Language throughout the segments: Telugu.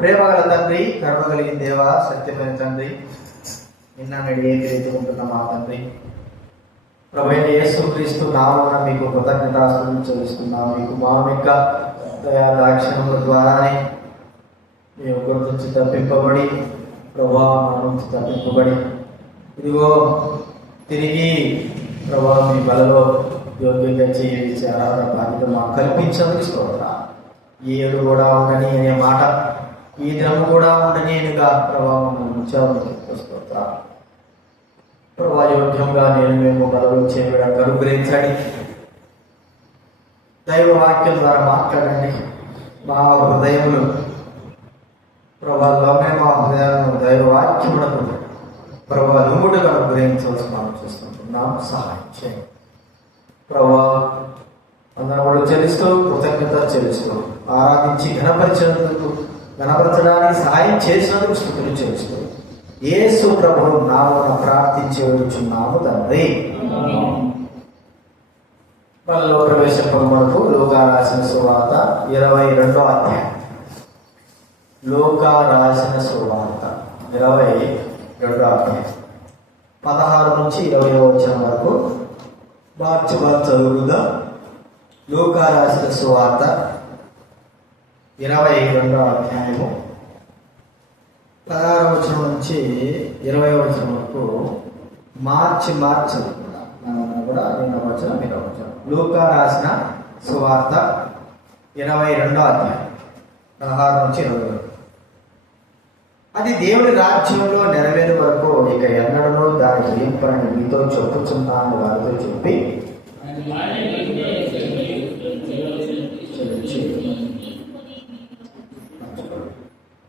ప్రేమగల తండ్రి, కరుణ కలిగిన దేవ, సత్యమైన తండ్రి, నిన్న నేడు ఏం ఎదుర్కొంటున్న మా తండ్రి, ప్రభువైన యేసుక్రీస్తు నామమున మీకు కృతజ్ఞతాస్తుతులు చెల్లిస్తున్నాం. మీకు మా యొక్క దయాదాక్షిణ్యముల ద్వారానే మేము గురి నుంచి తప్పింపబడి, ప్రభావం నుంచి తప్పింపబడి, ఇదిగో తిరిగి ప్రభావ మీ బలలో యోగ్యంగా చేయించే ఆరాధన బాధ్యత మాకు కల్పించడానికి స్తోత్రం. ఈ ఏడు కూడా ఉండని అనే మాట, ఈ దినము కూడా ఉండని అనేగా ప్రభావం ఉంచాలని స్తోత్రం. ప్రభావ యోగ్యంగా నేను మేము బలలో చేయడానికి అనుగ్రహించండి. దైవ వాక్యం ద్వారా మాట్లాడండి. మా హృదయములు ప్రభావంలోనే మా హృదయాలను దైవ వాక్యములకు ప్రభావ నువ్వుడుగా అనుగ్రహించవలసి మనం చూస్తుంటున్నాం. సహాయం చేయండి ప్రభా. అందరం కూడా చెల్లిస్తూ కృతజ్ఞత చెల్లిస్తూ ఆరాధించి ఘనపరచడానికి సహాయం చేసినందుకు స్తుతులు చెల్లిస్తూ యేసు ప్రభువు నామమున ప్రార్థించి వచ్చున్నాము తండ్రి. మనలో ప్రవేశింపబడుతూ లూకా రాసిన సువార్త 22వ అధ్యాయం. లూకా రాసిన సువార్త 22వ అధ్యాయం 16 నుంచి 20వ వచనం వరకు మార్చి చదువుకుందాం. లూకా రాసిన సువార్త 22వ అధ్యాయము 16వ వచనం నుంచి 20వ వచనం వరకు మార్చి చదువుకుందాం. మనం కూడా 2వ వచనం 2వ వచనం. లూకా రాసిన సువార్త 22వ అధ్యాయం 16 నుంచి 20 వరకు. అది దేవుని రాజ్యంలో నెరవేరు వరకు ఇక ఎన్నడనో దాని గ్రహింపని మీతో చెప్పుచున్నాను వారితో చెప్పి,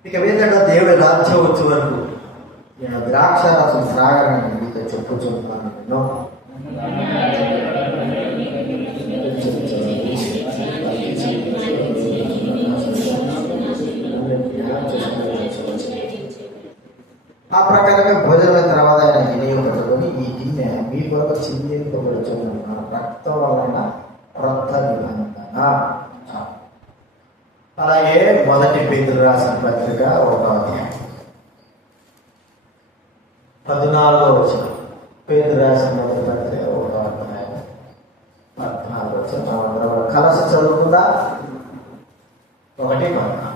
ఇక మీదట దేవుడి రాజ్యం వచ్చే వరకు నేను ద్రాక్ష రసం త్రాగని మీతో చెప్పుచున్నాను. ఆ ప్రకారంగా భోజనం తర్వాత ఆయన గిన్నె పట్టుకొని, ఈ గిన్నె మీ కొరకు చిందింపబడుచున్న రక్తం వలన క్రొత్త నిబంధన. అలాగే మొదటి పేతురు రాసిన పత్రిక 1వ అధ్యాయం 14వ వచనం. పేతురు రాసిన మొదటి పత్రిక 1వ అధ్యాయం 14వ వచనం. కలిసి చదువుకుందా? 1:14.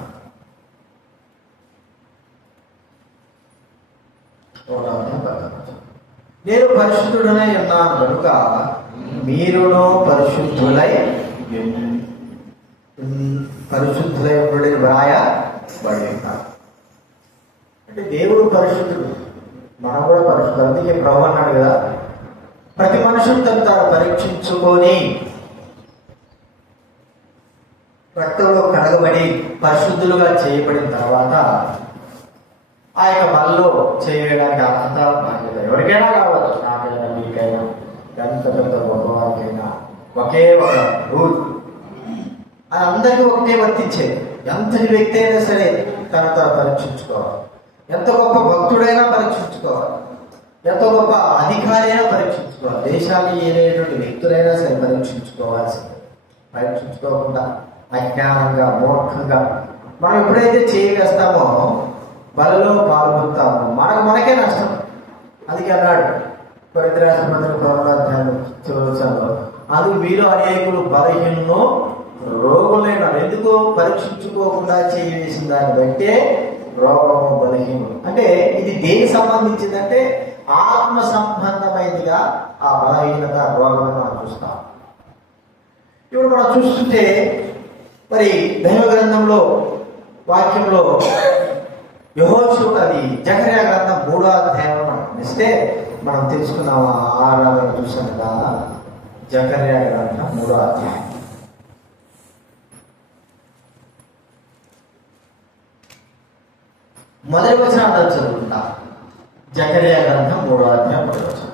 నేను పరిశుద్ధుడనై ఉన్నాను కనుక మీరును పరిశుద్ధులై వ్రాయబడి ఉన్నారు. అంటే దేవుడు పరిశుద్ధుడు, మనం కూడా పరిశుద్ధుడు. అందుకే ప్రభు అన్నాడు కదా, ప్రతి మనుషులు తను పరీక్షించుకొని రక్తంలో కడగబడి పరిశుద్ధులుగా చేయబడిన తర్వాత ఆ యొక్క మనలో చేయడానికి అంత బాధ్యత ఎవరికైనా కావచ్చు. నాకైనా, మీకైనా, ఎంత పెద్ద గొప్పవారికైనా ఒకే ఒక రూల్, అది అందరికీ ఒకటే వర్తించేది. ఎంతటి వ్యక్తి అయినా సరే తను పరీక్షించుకోవాలి. ఎంత గొప్ప భక్తుడైనా పరీక్షించుకోవాలి. ఎంత గొప్ప అధికారి అయినా పరీక్షించుకోవాలి. దేశాన్ని ఏలేటువంటి వ్యక్తులైనా సరే పరీక్షించుకోవాల్సిందే. పరీక్షించుకోకుండా అజ్ఞానంగా, మూర్ఖంగా మనం ఎప్పుడైతే చేస్తామో బలలో పాల్గొంటాము, మనకే నష్టం. అందుకే అన్నాడు కొరింథీ రాసిన పత్రిక 1వ అధ్యాయం చూసాము, అది మీలో అనేకులు బలహీనులు రోగులైనారు. ఎందుకు? పరీక్షించుకోకుండా చేయవేసిన దాన్ని బట్టే రోగము, బలహీనులు. అంటే ఇది దేనికి సంబంధించిందంటే ఆత్మ సంబంధమైనదిగా ఆ బలహీనత, రోగం మనం చూస్తాం. ఇప్పుడు మనం చూస్తుంటే మరి దైవ గ్రంథంలో వాక్యంలో యెహోషువ, అది జకర్యా గ్రంథం 3వ అధ్యాయం మనం ఇస్తే మనం తెలుసుకున్నాము. ఆరాధన చూసాం కదా, జకర్యా గ్రంథం 3వ అధ్యాయం 1వ వచనం అందరూ చదువుకుంటా. జకర్యా గ్రంథం 3వ అధ్యాయం 1వ వచనం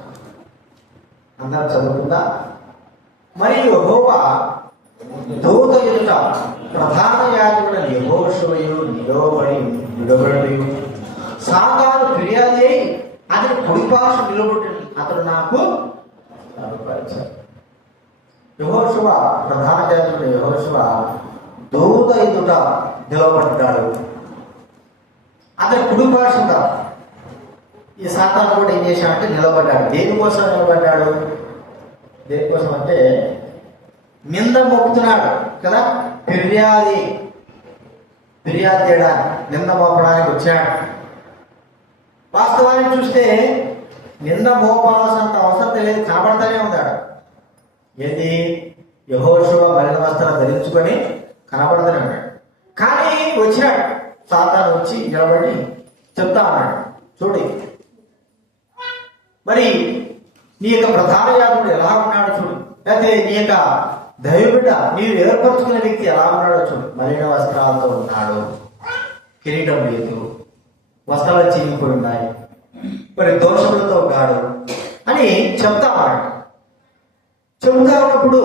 అందరూ చదువుకుందా. మరియు యెహోవా దూత ఎదుట ప్రధాన యాజకుడైన యెహోషువయు నిలబడి సాతాను ఫిర్యాదు చేయి అతని కుడిపార్శ్వ నిలబడి అతడు నాకు పరిచాడు. యెహోషువ, ప్రధాన యాజకుడు యెహోషువ దూత ఎదుట నిలబడ్డాడు. అతని కుడి పార్శ్వన ఈ సాతాను కూడా ఏం చేశాడంటే నిలబడ్డాడు. దేనికోసం నిలబడ్డాడు? దేనికోసం అంటే నింద మోపుతున్నాడు కదా, ఫిర్యాదు చేయడానికి, నింద మోపడానికి వచ్చాడు. వాస్తవాన్ని చూస్తే నింద మోపాల్సినంత అవసరం లేదు, కనబడతానే ఉన్నాడు. ఏది? యెహోషువ బలిన వస్త్రం ధరించుకొని కనబడతానే ఉన్నాడు. కానీ వచ్చినాడు, సాతాను వచ్చి నిలబడి చెప్తా ఉన్నాడు, చూడు మరి నీ యొక్క ప్రధాన యాజకుడు ఎలా ఉన్నాడో చూడు, లేకపోతే నీ యొక్క దైవబిడ్డ నీవు ఏర్పరచుకునే వ్యక్తి ఎలా ఉన్నాడో చూడు. మలిన వస్త్రాలతో ఉన్నాడు, కిరీటం లేదు, వస్త్రాలు చీలిపోయి ఉన్నాయి, మరి దోషములతో ఉన్నాడు అని చెప్తా ఉన్నాడు. చెప్తా ఉన్నప్పుడు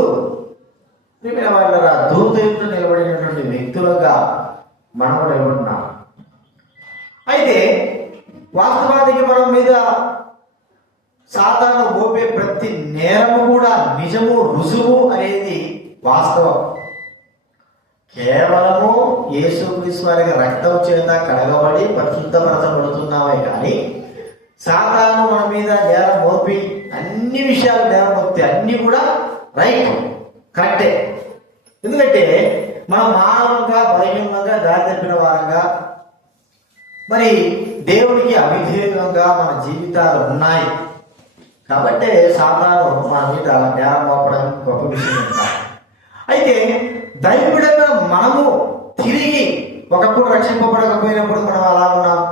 వాళ్ళ దూత ఎదుట నిలబడినటువంటి వ్యక్తులుగా మనం నిలబడుతున్నాం. అయితే వాస్తవానికి మనం మీద సాతాను మోపే ప్రతి నేరము కూడా నిజము, రుజువు అనేది వాస్తవం. కేవలము యేసుక్రీస్తు వారికి రక్తం చేత కడగబడి పరిశుద్ధపరచబడుతున్నామే కానీ సాతాను మన మీద నేరం మోపి అన్ని విషయాలు నేరం మోపి అన్ని కూడా రైట్, కరెక్టే. ఎందుకంటే మనం మానవంగా బలహీనంగా దారి తప్పిన వారంగా, మరి దేవుడికి అవిధేయంగా మన జీవితాలు ఉన్నాయి. కాబట్టి సాతాను మన మీద నేరం మోపడం గొప్ప విషయం కాదు. అయితే దైవబిడ్డగా మనము తిరిగి ఒకప్పుడు రక్షింపబడకపోయినప్పుడు మనం అలా ఉన్నాం.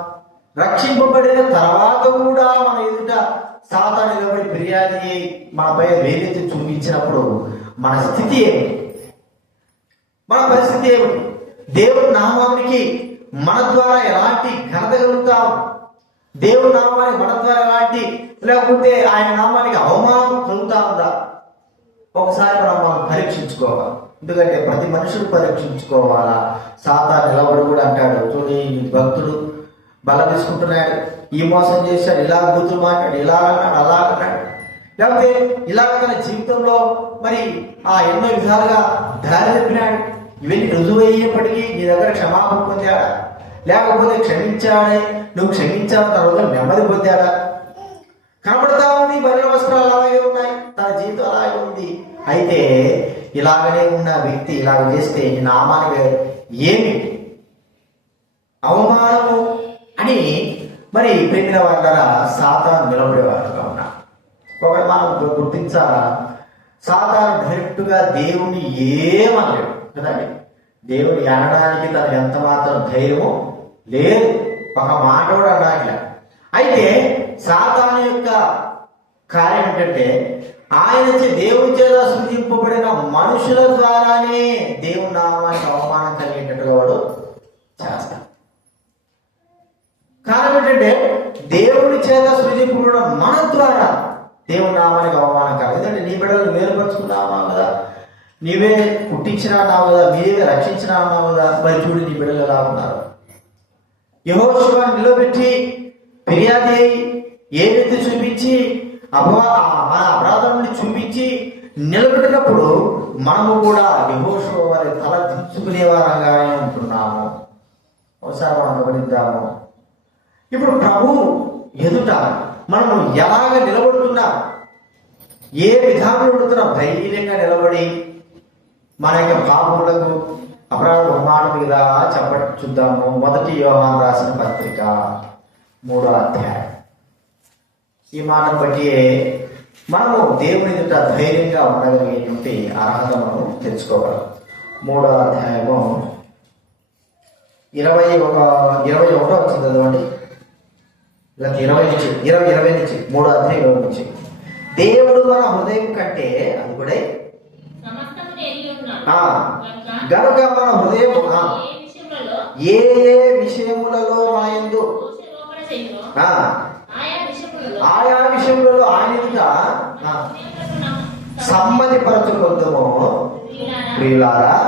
రక్షింపబడిన తర్వాత కూడా మన ఎదుట సాతాను నిలబడి ఫిర్యాదు మనపై వేలెత్తి చూపించినప్పుడు మన స్థితి ఏమిటి? మన పరిస్థితి ఏమిటి? దేవుడి నామానికి మన ద్వారా ఎలాంటి ఘనత కలుగుతాం? దేవుడి నామానికి మన ద్వారా ఎలాంటి, లేకపోతే ఆయన నామానికి అవమానం కలుగుతా ఉందా? ఒకసారి మనం పరీక్షించుకోవాలి. ఎందుకంటే ప్రతి మనుషులు పరీక్షించుకోవాలా. సాతాను నిలబడి కూడా అంటాడు, చూడండి భక్తుడు బల తీసుకుంటున్నాడు, ఈ మోసం చేశాడు, ఇలా బూతులు మాట్లాడు, ఇలా అన్నాడు, అలా అన్నాడు, లేకపోతే ఇలాగ తన జీవితంలో మరి ఎన్నో విధాలుగా దారి తప్పినాడు. ఇవన్నీ రుజువయ్యేప్పటికీ నీ దగ్గర క్షమాపణ పొందాడా? లేకపోతే క్షమించాడే, నువ్వు క్షమించావు తన రోజులు నెమ్మది పొందాడా? కనబడతా ఉంది, బలిన వస్త్రాలు అలాగే ఉన్నాయి, తన జీవితం అలాగే ఉంది. అయితే ఇలాగనే ఉన్న వ్యక్తి ఇలాగ చేస్తే ఈ నామానికి ఏమి అవమానము అని మరి ప్రేమిన వాళ్ళ సాతాను నిలబడేవాడుగా ఉన్నా. ఒకటి మనం గుర్తించాలా, సాతాను డైరెక్ట్గా దేవుని ఏమనలేడు కదండి. దేవుని అనడానికి తనకు ఎంత మాత్రం ధైర్యము లేదు, ఒక మాట కూడా అనడానికి. అయితే సాతాను యొక్క కార్యం ఏంటంటే ఆయన దేవుని చేత సృజింపబడిన మనుషుల ద్వారానే దేవుని నామానికి అవమానం కలిగేటట్టుగా వాడు చేస్తాడు. కారణం ఏంటంటే దేవుడి చేత సృజింపబడిన మన ద్వారా దేవుని నామానికి అవమానం కాదు. ఎందుకంటే నీ బిడ్డలు వేరుపరుచుకున్నావా కదా, నీవే పుట్టించినావు కదా, మీరే రక్షించినావు కదా, మరి చూడు నీ బిడ్డలు ఎలా ఉన్నారు. యెహోషువను నిలబెట్టి ఫిర్యాదు ఏదైతే చూపించి మన అపరాధం నుండి చూపించి నిలబెట్టినప్పుడు మనము కూడా యెహోషువ వారి తల దించుకునే వారంగానే ఉంటున్నాము. ఒకసారి మనం గమనిద్దాము. ఇప్పుడు ప్రభు ఎదుట మనము ఎలాగ నిలబడుతున్నాం, ఏ విధానం నిలబడుతున్నాం? ధైర్యంగా నిలబడి మన యొక్క పాపములకు అపరాధ మాట మీద చూద్దాము. 1 యోహాను రాసిన పత్రిక 3వ అధ్యాయం. ఈ మాట బట్టి మనము దేవుని ఎదుట ధైర్యంగా ఉండగలిగేటువంటి అర్హత మనం తెచ్చుకోవాలి. 3వ అధ్యాయము 21 వచ్చింది చదవండి. 20 నుంచి 3వ అధ్యాయం 20 నుంచి. దేవుడు మన హృదయం కంటే అనుకుడే గనుక మన హృదయం ఏ విషయములలో మాయందు ఆయా విషయములలో ఆయన సమ్మతి పరచుకుందాము. ప్రియులారా,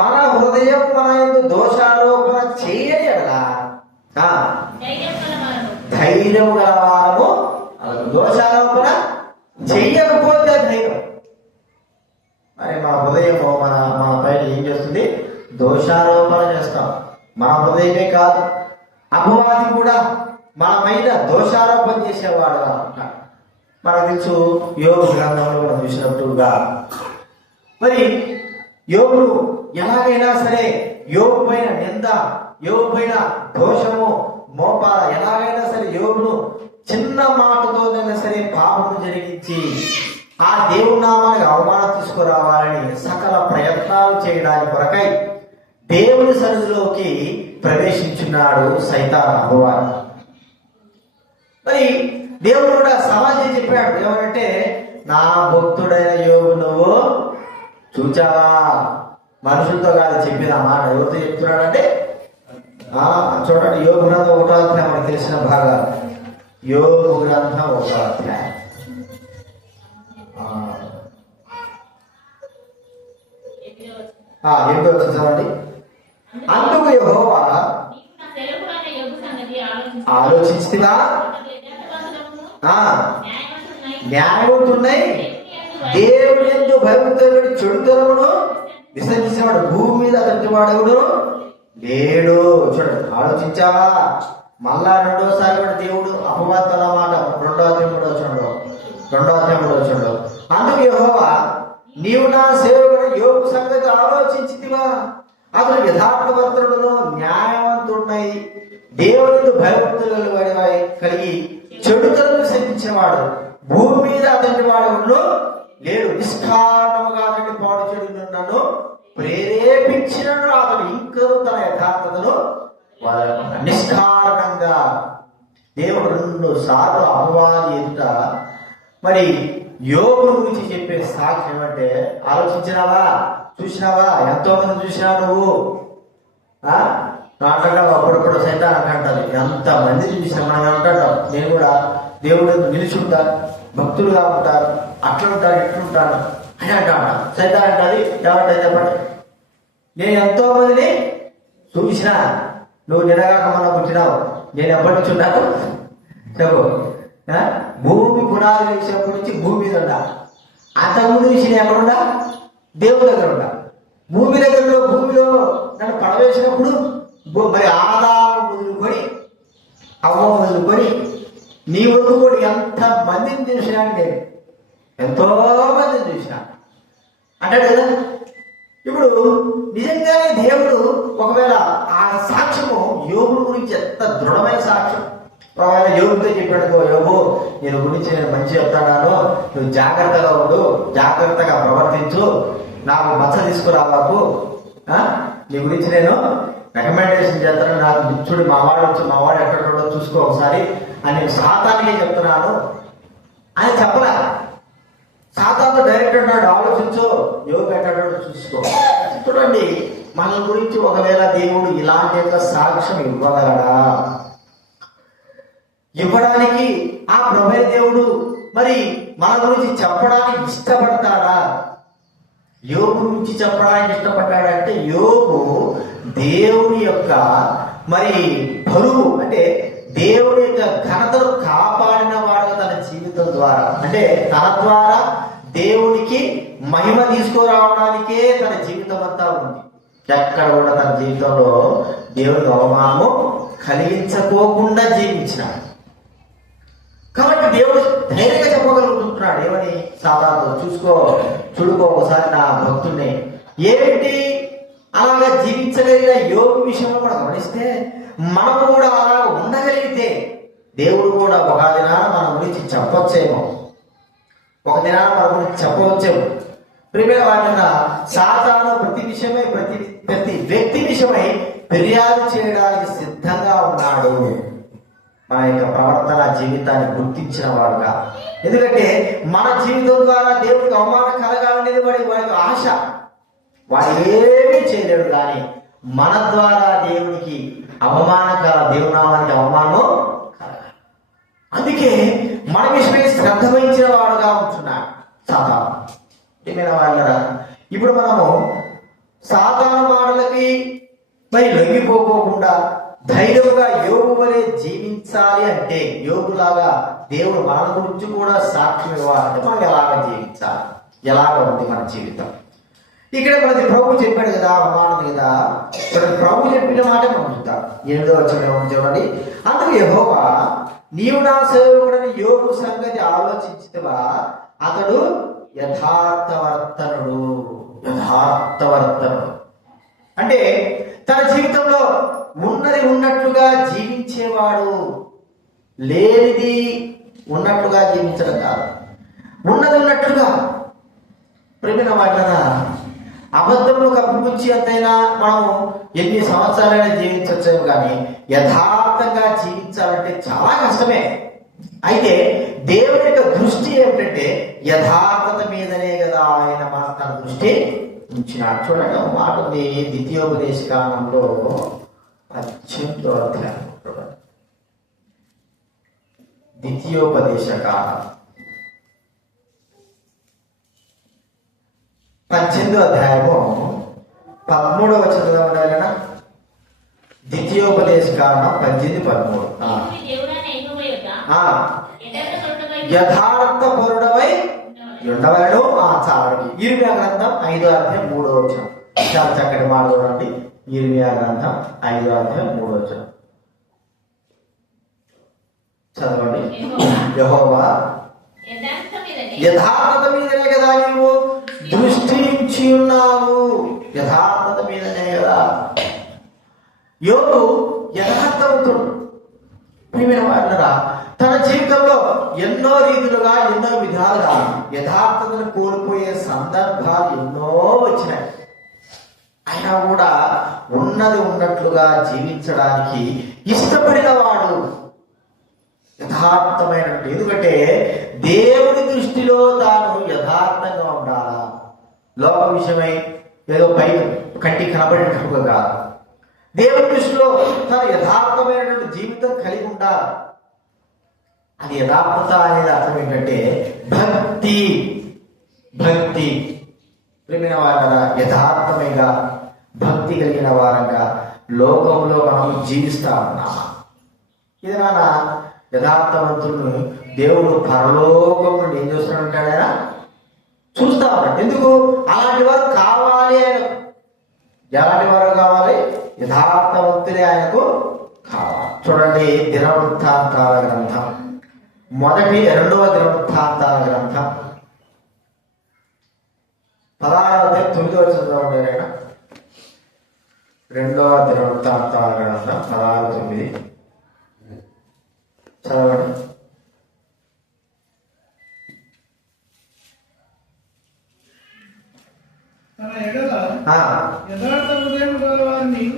మన హృదయం మన యందు దోషారోపణ చేయని ఎడలా ధైర్యం గలవారము. దోషారోపణ చెయ్యకపోతే ధైర్యం. మరి మన హృదయము మన పైన ఏం చేస్తుంది? దోషారోపణ చేస్తాం. మన హృదయమే కాదు, అపవాది కూడా మన మీద దోషారోపణ చేసేవాడుగా ఉంటాడు. మనకు తెలుసు, యోబు గ్రంథంలో మనం చూసినట్టుగా మరి యోబు ఎలాగైనా సరే యోబు పైన నింద, యోబు పైన దోషము మోపాల, ఎలాగైనా సరే యోబును చిన్న మాటతోనైనా సరే పాపము జరిగించి ఆ దేవుని నామానికి అవమానం తీసుకురావాలని సకల ప్రయత్నాలు చేయడానికి కొరకై దేవుని సన్నిధిలోకి ప్రవేశించున్నాడు సైతాను అపవాది. మరి దేవుడు కూడా సమాజం చెప్పాడు ఏమనంటే, నా భక్తుడైన యోబు నువ్వు చూచావా. మనుషులతో కాదు చెప్పిన మాట, ఎవరితో చెప్తున్నాడంటే చూడండి, యోబు గ్రంథం 1వ అధ్యాయం మనకు తెలిసిన భాగాలు. యోబు గ్రంథం 1వ అధ్యాయం 8వ వచనం చదవండి. అందుకు యెహోవా ఆలోచించితివా, న్యాయవంతుడై దేవుని యందు భయభక్తులు చెడుతనమును విసర్జించినవాడు భూమి మీద అతని వాడెవడు లేడు. చూడండి, ఆలోచించావా. మళ్ళా రెండోసారి కూడా దేవుడు అపవాది మాట 2వ అధ్యాయం 3వ వచనంలో, 2వ అధ్యాయం 3వ వచనంలో, అందుకు యెహోవా నీవు నా సేవకుడు యోబు సంగతి ఆలోచించితివా, అతను యథార్థవంతుడును న్యాయవంతుడునై దేవుని భయభక్తులు కలిగి చెడుతలను విసర్జించేవాడు భూమి మీద అతని వాడు లేడు. నిష్కారణముగా అతని పాడు చెడును ప్రేరేపించినను అతడు ఇంకను తన యథార్థతను నిష్కారణంగా. దేవుడు 2 సార్లు అపవాది ఎదుట మరి యోబు గురించి చెప్పే సాక్ష్యం ఏమంటే, ఆలోచించినావా, చూసినావా, ఎంతో మంది చూసినా నువ్వు నాటకాలు అప్పుడప్పుడు సైతాన్ అంటారు, ఎంత మంది చూసినా మనం అంటాం, నేను కూడా దేవుడు నిలిచి ఉంటాను, భక్తులుగా ఉంటారు, అట్లా ఉంటారు, ఇట్లుంటాను అని అంటాను. సైతాన్ అంటది, ఎవరంటే చెప్పండి, నేను ఎంతో మందిని చూసినా, నువ్వు నిరగాక మనం పుట్టినావు, నేను ఎప్పటి నుంచి ఉన్నాను చెప్పు. భూమి పునాది వేసినప్పటి నుంచి భూమి మీద ఉండా, అంతకుముందు నుంచి నేను ఎక్కడుండా, దేవుడి దగ్గర ఉండా. భూమిలో నన్ను పడవేసినప్పుడు మరి ఆదాము మొదలుకొని అవ్వ మొదలుకొని నీ వరకు కూడా ఎంత మందిని చూసినాను, నేను ఎంతో మందిని చూసినా అంటాడు కదా. ఇప్పుడు నిజంగానే దేవుడు ఒకవేళ ఆ సాక్ష్యము యోబు గురించి ఎంత దృఢమైన సాక్ష్యం, ఒకవేళ యోబుతో చెప్పాడు, యోబు నేను గురించి నేను మంచి చెప్తాను, నువ్వు జాగ్రత్తగా ఉండు, జాగ్రత్తగా ప్రవర్తించు, నాకు మచ్చ తీసుకురావాకు, నీ గురించి నేను రికమెండేషన్ చేస్తాను, నాకు చూడు మా వాడు ఎక్కడ చూసుకో ఒకసారి అని నేను సాతానికే చెప్తున్నాను అని చెప్పలే. సాతాను డైరెక్ట్ అన్నాడు, ఆలోచించు, యోగు ఎక్కడ చూసుకో. చూడండి, మన గురించి ఒకవేళ దేవుడు ఇలాంటి సాక్ష్యం ఇవ్వగలడా? ఇవ్వడానికి ఆ ప్రభువైన దేవుడు మరి మన గురించి చెప్పడానికి ఇష్టపడతాడా? యోబు గురించి చెప్పడానికి ఇష్టపడ్డాడంటే, యోబు దేవుని యొక్క మరి బరువు అంటే దేవుని యొక్క ఘనతను కాపాడిన వాడు తన జీవితం ద్వారా, అంటే తన ద్వారా దేవునికి మహిమ తీసుకురావడానికే తన జీవితం అంతా ఉంది. ఎక్కడ కూడా తన జీవితంలో దేవునికి అవమానము కలిగించకోకుండా జీవించినాడు. కాబట్టి దేవుడు ధైర్యంగా చెప్పగలుగుతున్నాడు ఏమని, సాధారణ చూడుకో ఒకసారి నా భక్తుడిని. ఏమిటి అలాగా జీవించగలిగిన యోగు విషయంలో కూడా గమనిస్తే, మనము కూడా అలా ఉండగలిగితే దేవుడు కూడా ఒక దినాన మన గురించి చెప్పవచ్చేమో, ఒక దినాన మన గురించి చెప్పవచ్చేమో. ప్రియమైన వాటిన సాతాను ప్రతి వ్యక్తి విషయమై ఫిర్యాదు చేయడానికి సిద్ధంగా ఉన్నాడు. మన యొక్క ప్రవర్తన జీవితాన్ని గుర్తించిన వాడుగా, ఎందుకంటే మన జీవితం ద్వారా దేవుడికి అవమానం కలగాలనేది వాడి ఆశ. వాడు ఏమీ చేయలేడు, కానీ మన ద్వారా దేవునికి దేవునామానికి అవమానం కలగాలి. అందుకే మన విషయమే శ్రద్ధ వహించిన వాడుగా ఉంటున్నాడు సాతాను. ఏమైనా వాళ్ళరా, ఇప్పుడు మనము సాతాను మాటలకి మరి లొంగిపోకుండా ధైర్యంగా యోగు వలె జీవించాలి అంటే, యోగులాగా దేవుడు మన గురించి కూడా సాక్ష్యం ఇవ్వాలంటే మనం ఎలాగ జీవించాలి, ఎలాగ ఉంది మన జీవితం. ఇక్కడ మనకి ప్రభు చెప్పాడు కదా, అవమానం కదా. ప్రభు చెప్పిన మాట మనం చూద్దాం. 8వ వచనం చూడండి. అందుకు యెహోవా, నీవు నా సేవకుడని యోబు సంగతి ఆలోచించితివా? అతడు యథార్థవర్తనుడు. అంటే తన జీవితంలో ఉన్నది ఉన్నట్లుగా జీవించేవాడు, లేనిది ఉన్నట్లుగా జీవించడం కాదు, ఉన్నది ఉన్నట్లుగా. ప్రేమైన వాటినా అబద్ధంలో కప్పిపుచ్చి అంతైనా మనం ఎన్ని సంవత్సరాలైనా జీవించవచ్చు, కానీ యథార్థంగా జీవించాలంటే చాలా కష్టమే. అయితే దేవుని యొక్క దృష్టి ఏమిటంటే యథార్థత మీదనే కదా ఆయన తన దృష్టి ఉంచినాడు. చూడండి, ఒక మాట ఉంది ద్వితీయోపదేశ కాలంలో 18వ అధ్యాయం. ద్వితీయోపదేశ కాలం 18వ అధ్యాయము 13వ వచనంలో ఉండాలన్నా. ద్వితీయోపదేశ కాలం 18-13. యథార్థ పరుడవై ఉండవలను. చాలకి ఇర్మియా గ్రంథం 5వ అధ్యాయం 3వ వచనం. చాలా చక్కటి మాట చూడండి. ఇర్మియా గ్రంథం 5వ అధ్యాయం 3వ వచనం చదవండి. యెహోవా, యథార్థత మీదనే కదా నీవు దృష్టించి ఉన్నావు. యథార్థత మీదనే కదా. యోబు యథార్థవంతుడు. ప్రియమైన వారులారా, తన జీవితంలో ఎన్నో రీతులుగా ఎన్నో విధాలుగా యథార్థతను కోల్పోయే సందర్భాలు ఎన్నో వచ్చినాయి. అయినా కూడా ఉన్నది ఉన్నట్లుగా జీవించడానికి ఇష్టపడిన వాడు యథార్థమైనట్టు. ఎందుకంటే దేవుని దృష్టిలో తాను యథార్థంగా ఉండాలా. లోక విషయమై ఏదో పై కంటికి కనబడినట్టుగా కాదు. దేవుని దృష్టిలో తాను యథార్థమైనటువంటి జీవితం కలిగి ఉండాలి. అది యథార్థత అనేది అర్థం ఏంటంటే భక్తి. ప్రేమైన వారంగా యథార్థమైగా భక్తి కలిగిన వారంగా లోకంలో మనం జీవిస్తా ఉన్నామా? ఇది నాన్న యథార్థవంతులను దేవుడు పరలోకం నుండి ఏం చేస్తున్నాడంటాడు, ఆయన చూస్తా ఉన్నాడు. ఎందుకు? అలాంటి వారు కావాలి ఆయనకు. ఎలాంటి వారు కావాలి? యథార్థవంతులే ఆయనకు కావాలి. చూడండి, దినవృత్తాంతాల గ్రంథం 2వ దినవృత్తాంతాల గ్రంథం 16-9 చదవండి. 2వ దినవృత్తాంతాల గ్రంథం 16-9 చదవండి.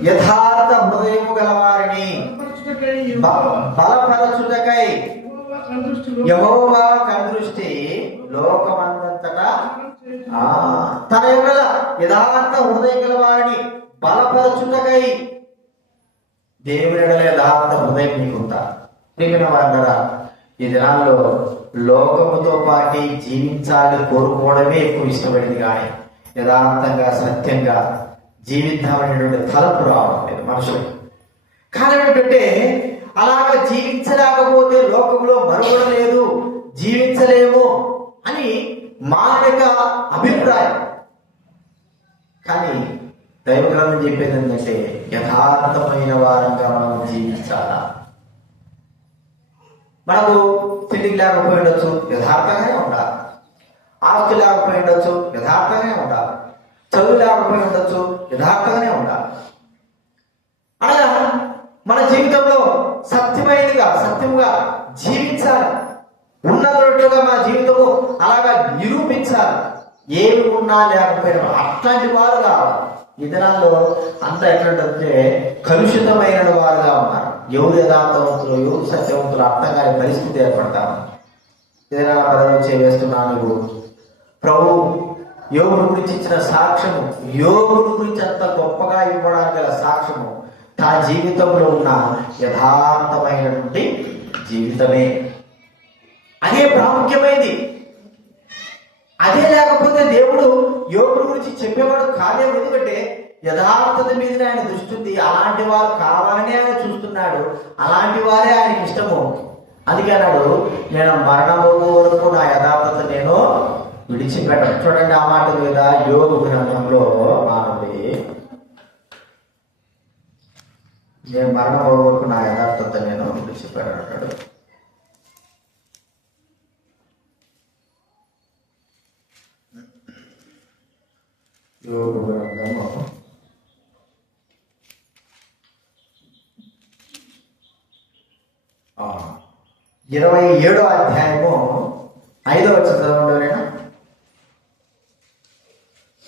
యథార్థ హృదయము గలవారిని బలపరచుటకై యెహోవా కనుదృష్టి లోకమందంతటా తన యొక్క యథార్థ హృదయం గలవారిని బలపరచుటకై. దేవుని యథార్థ హృదయం మీకుంటా. ప్రియమైన వారందరా, ఈ దినాల్లో లోకముతో పాటు జీవించాలి కోరుకోవడమే ఎక్కువ ఇష్టపడింది, కానీ యథార్థంగా సత్యంగా జీవిద్దామనేటువంటి తలపు రావడం లేదు మనుషులకు. కారణం ఏంటంటే అలాగ జీవించలేకపోతే లోకంలో మరొకడు లేదు, జీవించలేము అని మానవిక అభిప్రాయం. కానీ దైవ గ్రంథం చెప్పేది ఏంటంటే యథార్థమైన వారంగా మనం జీవించాలా. మనకు తిండికి లేకపోయి ఉండొచ్చు, యథార్థంగానే ఉండాలి. ఆస్తి లేకపోయి ఉండొచ్చు, యథార్థంగానే ఉండాలి. చదువు లేకపోయి ఉండొచ్చు, యథార్థంగానే ఉండాలి. అనగా మన జీవితంలో సత్యముగా జీవించాలి. ఉన్నట్లుగా మన జీవితము అలాగా నిరూపించాలి. ఏమి ఉన్నా లేకపోయినా అట్లాంటి వారు కావాలి. ఈ దినాల్లో అంతా ఎట్లాంటే కలుషితమైన వారుగా ఉన్నారు. ఎవరు యథార్థవంతులు, ఎవరు సత్యవంతులు అర్థం కాని పరిస్థితి ఏర్పడతాము. ఏదైనా పదవి వేస్తున్నాను. ప్రభు యోగుని గురించి ఇచ్చిన సాక్ష్యము, యోగుని గురించి అంత గొప్పగా ఇవ్వడానికి గల సాక్ష్యము తన జీవితంలో ఉన్న యథార్థమైనటువంటి జీవితమే. అదే ప్రాముఖ్యమైనది. అదే లేకపోతే దేవుడు యోగుని గురించి చెప్పేవాడు కాదేమో. ఎందుకంటే యథార్థత మీద ఆయన దృష్టి ఉంది. అలాంటి వారు కావాలని ఆయన చూస్తున్నాడు. అలాంటి వారే ఆయనకి ఇష్టము. అందుకే అన్నాడు, నేను మరణము వరకు నా యథార్థత నేను విడిచిపెట్టరు. చూడండి ఆ మాట మీద యోగు గ్రంథంలో మానవుడి నేను మరణం వరకు నా యథార్థత నేను విడిచిపెట్టాడు. యోగు గ్రంథము 27వ అధ్యాయము 5వ చదవండి.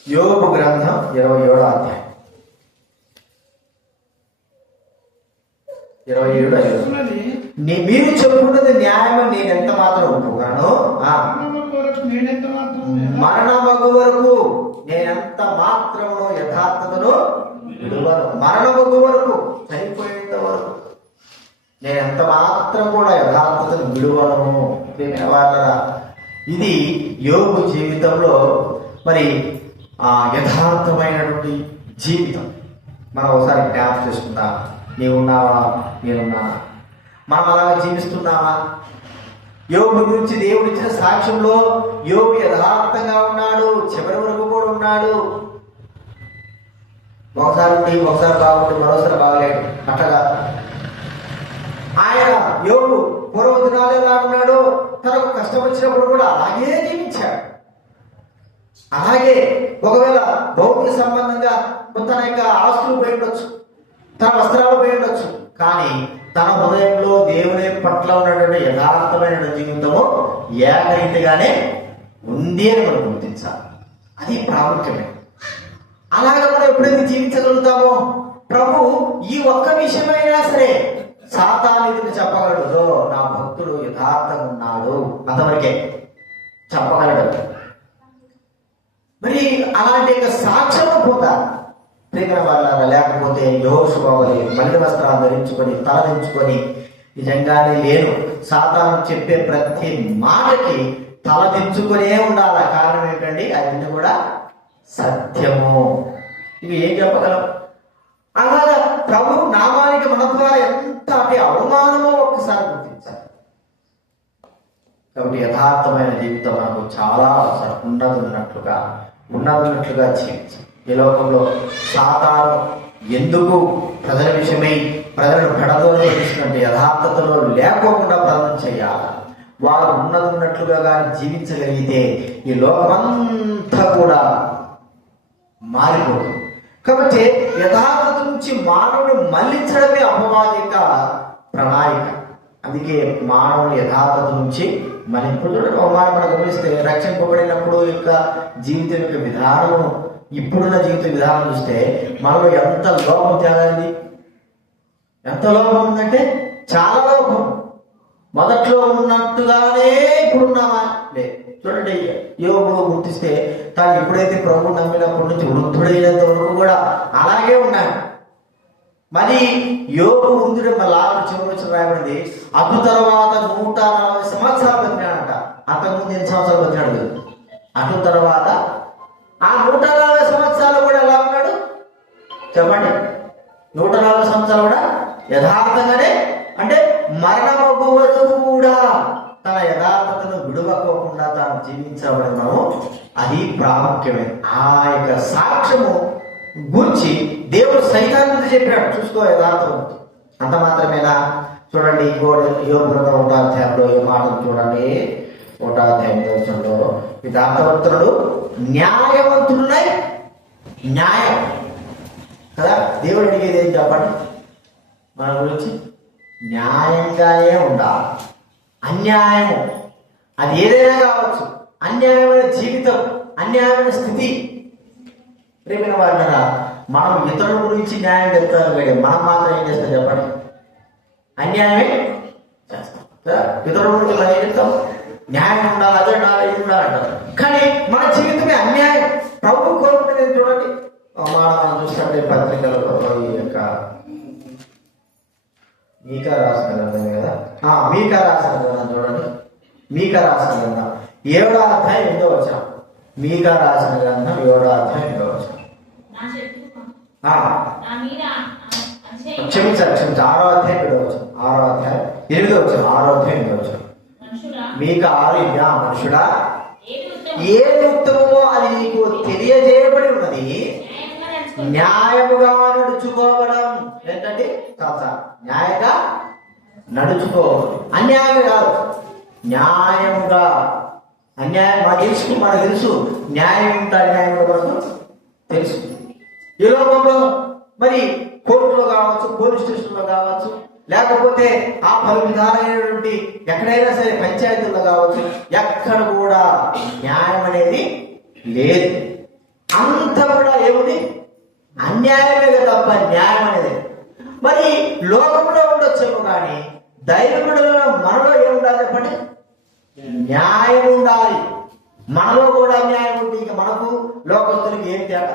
యోగు గ్రంథం 27వ అధ్యాయం 27:5. మీరు చెప్పుకున్నది న్యాయమని నేను ఎంత మాత్రం ఒప్పుగాను, మరణమగు వరకు నేనెంత మాత్రమును యథార్థతను విడువను. మరణమగు వరకు, చనిపోయేంత వరకు నేను ఎంత మాత్రం కూడా యథార్థతను విడువను. వాళ్ళరా, ఇది యోగు జీవితంలో మరి యథార్థమైనటువంటి జీవితం. మనం ఒకసారి జ్ఞాపకం చేసుకుందాం. నీవున్నావా, నేనున్నావా, మనం అలాగా జీవిస్తున్నామా? యోగు గురించి దేవుడు ఇచ్చిన సాక్ష్యంలో యోగు యథార్థంగా ఉన్నాడు, చివరి వరకు కూడా ఉన్నాడు. ఒకసారి ఉండి ఒకసారి బాగుండి మరోసారి బాగలేడు. అట్లాగా ఆయన యోగు పూర్వ దినాలు ఎలా ఉన్నాడు, తనకు కష్టం వచ్చినప్పుడు కూడా అలాగే జీవించాడు. అలాగే ఒకవేళ భౌతిక సంబంధంగా తన యొక్క ఆస్తులు పోయి ఉండొచ్చు, తన వస్త్రాలు పోయి ఉండొచ్చు, కానీ తన హృదయంలో దేవుని పట్ల ఉన్నటువంటి యథార్థమైన జీవితము ఏకరీతిగానే ఉంది అని మనం గుర్తించాలి. అది ప్రాముఖ్యమే. అలాగే మనం ఎప్పుడైతే జీవించగలుగుతామో ప్రభు ఈ ఒక్క విషయమైనా సరే సాతాను ఎదురు చెప్పగలడు, నా భక్తుడు యథార్థంగా ఉన్నాడు, అంతవరకే చెప్పగలడు. మరి అలాంటి సాక్ష్యము పోతారు ప్రేమ వాళ్ళ. లేకపోతే యెహోషువ వలె మలిన వస్త్రాలు ధరించుకొని తలదించుకొని నిజంగానే లేను, సాతాను చెప్పే ప్రతి మాటకి తలదించుకునే ఉండాలి. కారణం ఏంటండి, అవన్నీ కూడా సత్యము. ఇవి ఏం చెప్పగలం? అలాగా ప్రభు నామానికి మన ద్వారా ఎంత అవమానమో ఒక్కసారి గుర్తించాలి. కాబట్టి యథార్థమైన జీవితం మనకు చాలా అవసరం. ఉన్నట్లుగా జీవించాలి. ఈ లోకంలో సాతాను ఎందుకు ప్రజల విషయమై ప్రజలను పెడదోలు తీసుకుంటే యథార్థతలో లేకోకుండా ప్రజలు చేయాలి. వారు ఉన్నట్లుగా కానీ జీవించగలిగితే ఈ లోకమంతా కూడా మారిపోతుంది. కాబట్టి యథార్థత నుంచి మానవుని మళ్లించడమే అపవాది యొక్క ప్రణాళిక. అందుకే మానవుని యథార్థత నుంచి మన ఇప్పుడు మనం గమనిస్తే రక్షింపబడినప్పుడు యొక్క జీవితం యొక్క విధానం, ఇప్పుడున్న జీవిత విధానం చూస్తే మనలో ఎంత లోపం తేలాలి, ఎంత లోపం ఉందంటే చాలా లోపం. మొదట్లో ఉన్నట్టుగానే ఇప్పుడున్నామా లే. చూడండి, యోగు గుర్తిస్తే తాను ఎప్పుడైతే ప్రభు నమ్మినప్పటి నుంచి వృద్ధుడైనంత వరకు కూడా అలాగే ఉన్నాడు. మరి యోగు వృద్ధుడు చివరి వచ్చిన రాయబడింది, అటు తర్వాత 140 సంవత్సరాలు బతికాడంట. అంతకుముందు ఎన్ని సంవత్సరాలు బతికాడు? అటు తర్వాత ఆ 140 సంవత్సరాలు కూడా ఎలా ఉన్నాడు చెప్పండి? 140 సంవత్సరాలు కూడా యథార్థంగానే, అంటే మరణమగు వరకు కూడా తన యథార్థతను విడువకోకుండా తాను జీవించబడినాము. అది ప్రాముఖ్యమే. ఆ యొక్క సాక్ష్యము గురించి దేవుడు సైతాన్ని చెప్పాడు, చూసుకో యథార్థం. అంత మాత్రమేనా? చూడండి, యోగు గ్రంథం 1వ అధ్యాయంలో ఈ మాటలు చూడండి. 1వ అధ్యాయంలో యథార్థవంతుడు న్యాయవంతుడునై, న్యాయం కదా దేవుడు అడిగేది ఏం చెప్పండి మన గురించి? న్యాయంగానే ఉండాలి. అన్యాయము అది ఏదైనా కావచ్చు, అన్యాయమైన జీవితం, అన్యాయమైన స్థితి. ప్రేమైన వాళ్ళ మనం ఇతరుల గురించి న్యాయం చెప్తారు, మనం మాత్రం ఏం చేస్తాం చెప్పండి? అన్యాయమే చేస్తాం. ఇతరుల గురించి మనం ఏం చెప్తాం? న్యాయం ఉండాలి, అదే ఉండాలి, ఇది ఉండాలంటారు. కానీ మన జీవితమే అన్యాయం. ప్రభు కోరుకునేది చూడండి. మనం చూస్తుంటే పత్రికలలో ఈ యొక్క మీకా రాసిన గ్రంథం కదా, మీకా రాసిన గ్రంథం చూడండి. మీకా రాసిన గ్రంథం 7వ అధ్యాయం 8వ వచనం. మీకా రాసిన గ్రంథం 7వ అధ్యాయం 8వ వచనం. క్షమించాలి 6వ అధ్యాయం 7వ వచనం. 6వ అధ్యాయం 8వ వచనం. 6వ అధ్యాయం 8వ వచనం. మీకా 6 మనుషుడా ఏది ఉత్తమమో అది నీకు తెలియజేయబడి ఉన్నది. న్యాయముగా నడుచుకోవడం ఏంటంటే న్యాయంగా నడుచుకోవడం, అన్యాయంగా కాదు, న్యాయముగా. అన్యాయం మనకు తెలుసు, న్యాయం ఉంటే అన్యాయం మనకు తెలుసు. ఈ లోకంలో మరి కోర్టులో కావచ్చు, పోలీస్ స్టేషన్లో కావచ్చు, లేకపోతే ఆ పలు విధాలైనటువంటి ఎక్కడైనా సరే పంచాయతీల్లో కావచ్చు, ఎక్కడ కూడా న్యాయం అనేది లేదు. అంత కూడా ఏముంది, అన్యాయమే తప్ప న్యాయం అనేది. మరి లోకంలో ఉండొచ్చేమో కానీ దైవముడిలో మనలో ఏముండాలి చెప్పండి, న్యాయం ఉండాలి. మనలో కూడా అన్యాయం ఉంది. ఇక మనకు లోకస్తులకి ఏం తేడా?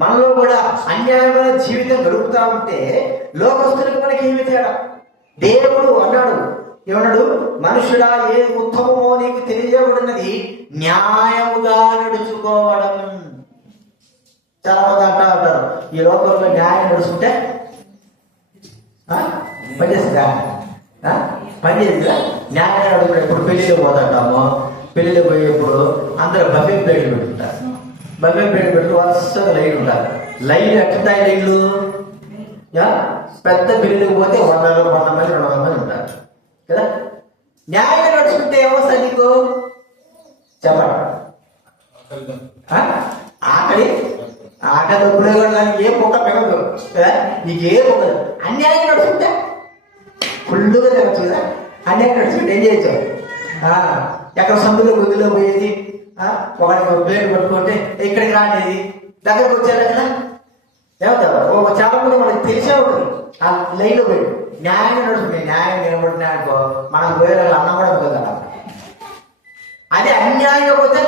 మనలో కూడా అన్యాయమైన జీవితం గడుపుతా ఉంటే లోకస్తులకు మనకి ఏమి తేడా? దేవుడు అన్నాడు, ఏమన్నాడు? మనుషుడా, ఏ ఉత్తమమో నీకు తెలియబడినది న్యాయముగా నడుచుకోవడం. చాలా మంది అంటారు, ఈ లోకంలో న్యాయం నడుచుకుంటే పనిచేస్తుందా? పనిచేస్తుందా? న్యాయం నడుచుకుంటే ఇప్పుడు పెళ్లిలో పోతుంటాము, పెళ్లిలో పోయేప్పుడు అందరూ బఫే ప్లేట్లు పెట్టుకుంటారు. బఫే ప్లేట్ పెట్టి వరుసగా లైన్ ఉంటారు. లైన్ ఎక్కతాయి లైన్లు, పెద్ద పెళ్లికి పోతే 100 మంది 200 మంది ఉంటారు కదా. న్యాయంగా నడుచుకుంటే ఏమొస్తుంది నీకు చెప్పండి? ఆకలి ఉపయోగడానికి ఏ పొక్క పెరగదు కదా, నీకు ఏ పొక్క. అన్యాయంగా నడుచుకుంటే ఫుల్గా తినచ్చు కదా. అన్యాయంగా నడుచుకుంటే ఏం చేయొచ్చు? ఎక్కడ సందులో గుద్దులో పోయేది, ఒకరికి ప్లేట్ పట్టుకుంటే ఇక్కడికి రానేది, దగ్గరకు వచ్చారు కదా. ఏమవుతారు? చాలా మంది మనకి తెలిసే ఉంటుంది. ఆ లైన్లో పోయి న్యాయంగా నడుచుకుంటే, న్యాయం నిలబడినా అనుకో మనం పోయే అన్నం కూడా పోతుంది. అదే అన్యాయంగా పోతే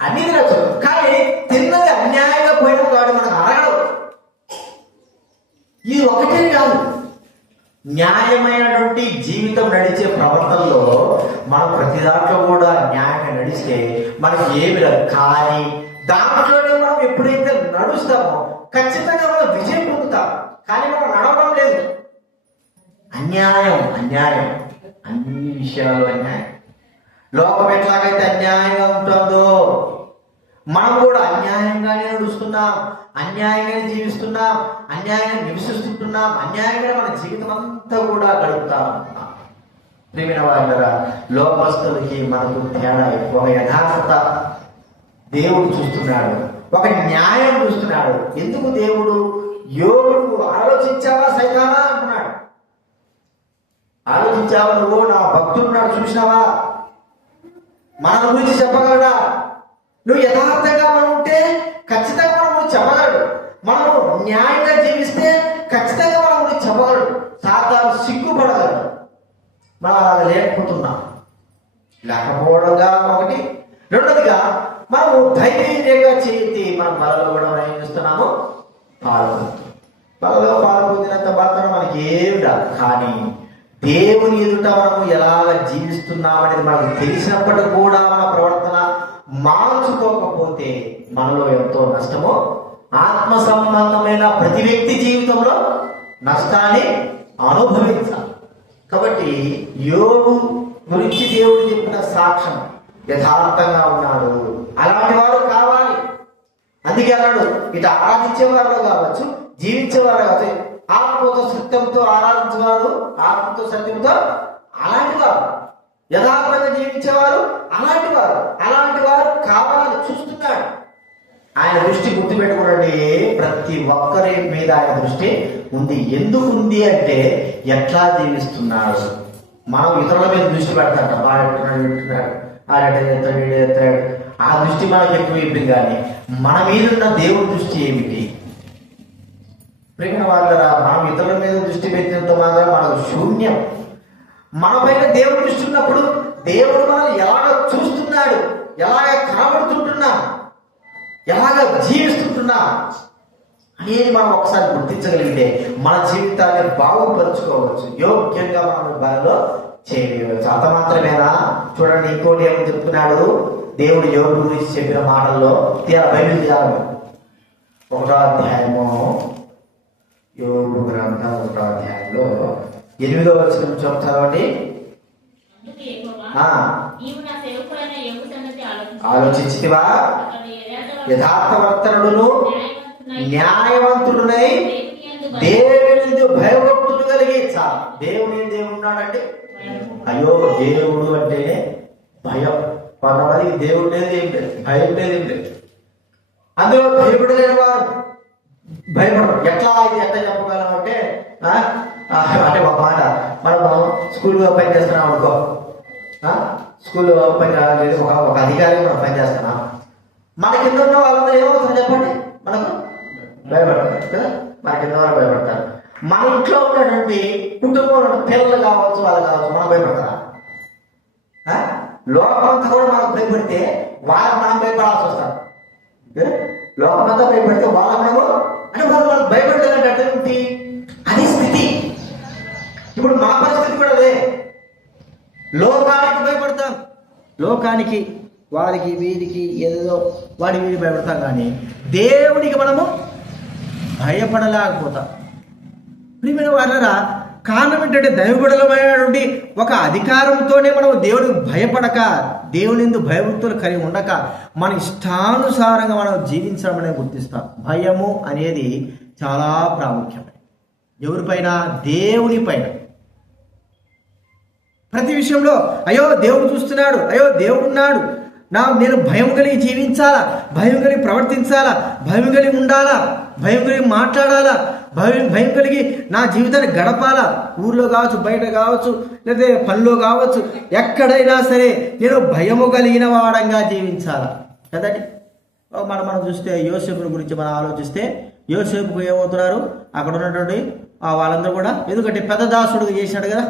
అన్ని తినచ్చు, కానీ తిన్నది అన్యాయంగా పోయిన వాడు మనకు అడగడు. ఇది ఒకటే కాదు, న్యాయమైనటువంటి జీవితం నడిచే ప్రవర్తనలో మనం ప్రతి దాంట్లో కూడా న్యాయంగా నడిస్తే మనకి ఏమి రాదు. కానీ దాంట్లోనే మనం ఎప్పుడైతే నడుస్తామో ఖచ్చితంగా మనం విజయం పొందుతాం. కానీ మనం నడవడం లేదు. అన్యాయం అన్యాయం, అన్ని విషయాలు అన్యాయం. లోకం ఎట్లాగైతే అన్యాయంగా ఉంటుందో మనం కూడా అన్యాయంగానే నడుస్తున్నాం, అన్యాయంగానే జీవిస్తున్నాం, అన్యాయంగా నివసిస్తుంటున్నాం, అన్యాయంగా మన జీవితం అంతా కూడా గడుపుతా ఉన్నాం. ప్రియమైన వారులారా, లోకస్తులకి మనకు తేడా ఎక్కువ. యథార్థత దేవుడు చూస్తున్నాడు, ఒక న్యాయం చూస్తున్నాడు. ఎందుకు దేవుడు యోగుడు ఆలోచించావా సైతానా అంటున్నాడు. ఆలోచించావా నువ్వు? నా భక్తుడున్నాడు చూసినావా? మన గురించి చెప్పగలడా? నువ్వు యథార్థంగా మనం ఉంటే ఖచ్చితంగా మనం చెప్పగలడు. మనము న్యాయంగా జీవిస్తే ఖచ్చితంగా మనం గురించి చెప్పగలడు. సాతాను సిగ్గుపడగలడు. మనం అలా లేకపోతున్నాం. లేకపోవడంగా ఒకటి. రెండోదిగా మనము ధైర్యంగా చేతి మనం బలలో కూడా ఏం చేస్తున్నాము? పాల్గొంటున్నాం. బలలో పాల్గొందినంత మాత్రం మనకి ఏమి రాదు. కానీ దేవుని ఎదుట మనము ఎలాగ జీవిస్తున్నామనేది మనకు తెలిసినప్పటికీ కూడా మన ప్రవర్తన మార్చుకోకపోతే మనలో ఎంతో నష్టమో. ఆత్మ సంబంధమైన ప్రతి వ్యక్తి జీవితంలో నష్టాన్ని అనుభవించాలి. కాబట్టి యోగు గురించి దేవుడు చెప్పిన సాక్ష్యం యథార్థంగా ఉన్నాడు, అలాంటి వారు కావాలి. అందుకే అన్నాడు, ఇటు ఆరాధించేవారు కావచ్చు, జీవించేవారు కావచ్చు, ఆత్మతో సత్యంతో ఆరాధించేవారు, ఆత్మతో సత్యంతో అలాంటి వారు, యథార్థంగా జీవించేవారు అలాంటి వారు కావాలని చూస్తున్నాడు. ఆయన దృష్టి గుర్తుపెట్టుకోండి, ప్రతి ఒక్కరి మీద ఆయన దృష్టి ఉంది. ఎందుకు ఉంది అంటే ఎట్లా జీవిస్తున్నాడు. మనం ఇతరుల మీద దృష్టి పెడతాడు, వాడుతున్నాడు, ఆడెత్తాడు, ఆ దృష్టి మనకు ఎక్కువ అయిపోయింది. కానీ మన మీదున్న దేవుడి దృష్టి ఏమిటి? ప్రేమ వాళ్ళరా, మనం ఇతరుల మీద దృష్టి పెట్టినంత మాత్రం మనకు శూన్యం. మన పైన దేవుడు దృష్టి ఉన్నప్పుడు దేవుడు మనల్ని ఎలాగ చూస్తున్నాడు, ఎలాగ కనబడుతుంటున్నా, ఎలాగ జీవిస్తుంటున్నా అనేది మనం ఒకసారి గుర్తించగలిగితే మన జీవితాన్ని బాగుపరుచుకోవచ్చు, యోగ్యంగా మనం బాగా చేయవచ్చు. అంత మాత్రమేనా? చూడండి, ఇంకోటి ఏమని చెప్తున్నాడు దేవుడు యోగు గురించి చెప్పిన మాటల్లో. బైబిల్ తీయాలి, 1వ అధ్యాయము, యోగు గ్రంథం 1వ అధ్యాయంలో 8వ వచనం చదవండి. ఆలోచించితివా? యథార్థవర్తనుడును న్యాయవంతుడునై దేవుని భయభక్తులు కలిగి. దేవుని దేవుడున్నాడంటే అయ్యో దేవుడు అంటేనే భయం. కొంతమందికి దేవుడు లేదు, ఏం లేదు, భయం లేదు, ఏం లేదు. అందులో భయపడి లేని వారు భయపడరు. ఎట్లా చెప్పగలం అంటే అంటే ఒక మాట, మనం స్కూల్ ఓపెన్ చేస్తున్నాం అనుకో, స్కూల్ ఓపెన్ చేయాలి, ఒక అధికారి మనం పని చేస్తున్నాం, మన కింద ఉన్న వాళ్ళందరూ ఏమవుతుంది చెప్పండి, మనకు భయపడతారు కదా, మన కింద వాళ్ళు భయపడతారు. మన ఇంట్లో ఉన్నటువంటి కుటుంబంలో పిల్లలు కావచ్చు, వాళ్ళు కావచ్చు, మనం భయపడతారా? లోకమంతా కూడా మనకు భయపడితే వాళ్ళకి మనం భయపడాల్సి వస్తారు. లోకమంతా భయపడితే వాళ్ళ మనము అంటే వాళ్ళు భయపడలేదంటే అది స్థితి. ఇప్పుడు మా పరిస్థితి కూడా అదే. లోకానికి భయపడతాం, లోకానికి, వారికి వీరికి ఏదో వాడి వీరికి భయపడతాం, కానీ దేవునికి మనము భయపడలేకపోతాం. ప్రియమైన వారలారా, కారణం ఏంటంటే దైవబిడలమైనటువంటి ఒక అధికారంతోనే మనం దేవుడికి భయపడక, దేవుని యందు భయభక్తులు కలిగి ఉండక మన ఇష్టానుసారంగా మనం జీవించడం అనేది గుర్తిస్తాం. భయము అనేది చాలా ప్రాముఖ్యమైనది. ఎవరిపైన? దేవుని పైన. ప్రతి విషయంలో అయ్యో దేవుడు చూస్తున్నాడు, అయ్యో దేవుడు ఉన్నాడు, నేను భయం కలిగి జీవించాలా, భయం కలిగి ప్రవర్తించాలా, భయం కలిగి ఉండాలా, భయం కలిగి మాట్లాడాలా, భయం కలిగి నా జీవితాన్ని గడపాలా. ఊర్లో కావచ్చు, బయట కావచ్చు, లేదా పనిలో కావచ్చు, ఎక్కడైనా సరే నేను భయము కలిగిన వాడంగా జీవించాలా కదండి. మనం చూస్తే యోసేపుని గురించి మనం ఆలోచిస్తే, యోసేపుకు ఏమవుతున్నారు అక్కడ ఉన్నటువంటి వాళ్ళందరూ కూడా, ఎందుకంటే పెద్ద దాసుడుగా చేశాడు కదా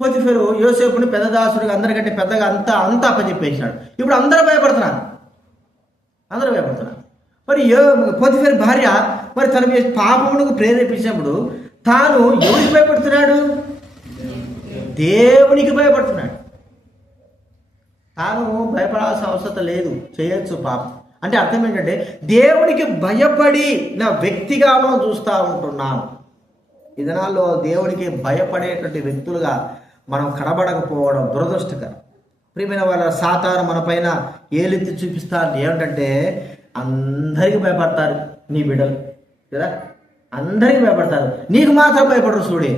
పోతిఫెరు. యోసేపుని పెద్ద దాసుడిగా అందరికంటే పెద్దగా అంతా అప్పచెప్పేశాడు. ఇప్పుడు అందరూ భయపడుతున్నారు. మరి పోతిఫెరు భార్య మరి తన పాపమునకు ప్రేరేపించినప్పుడు తాను ఎవరికి భయపడుతున్నాడు? దేవునికి భయపడుతున్నాడు. తాను భయపడాల్సిన అవసరం లేదు, చేయొచ్చు పాపం. అంటే అర్థం ఏంటంటే దేవునికి భయపడి నా వ్యక్తిగా మనం చూస్తూ ఉంటున్నాం. ఈ దినాల్లో దేవునికి భయపడేటువంటి వ్యక్తులుగా మనం కనబడకపోవడం దురదృష్టకరం. ప్రియమైన వాళ్ళ సాతాను మన పైన ఏలెత్తి చూపిస్తారు. ఏమిటంటే అందరికీ భయపడతారు నీ బిడ్డలు కదా, అందరికీ భయపడతారు, నీకు మాత్రం భయపడరు. చూడే,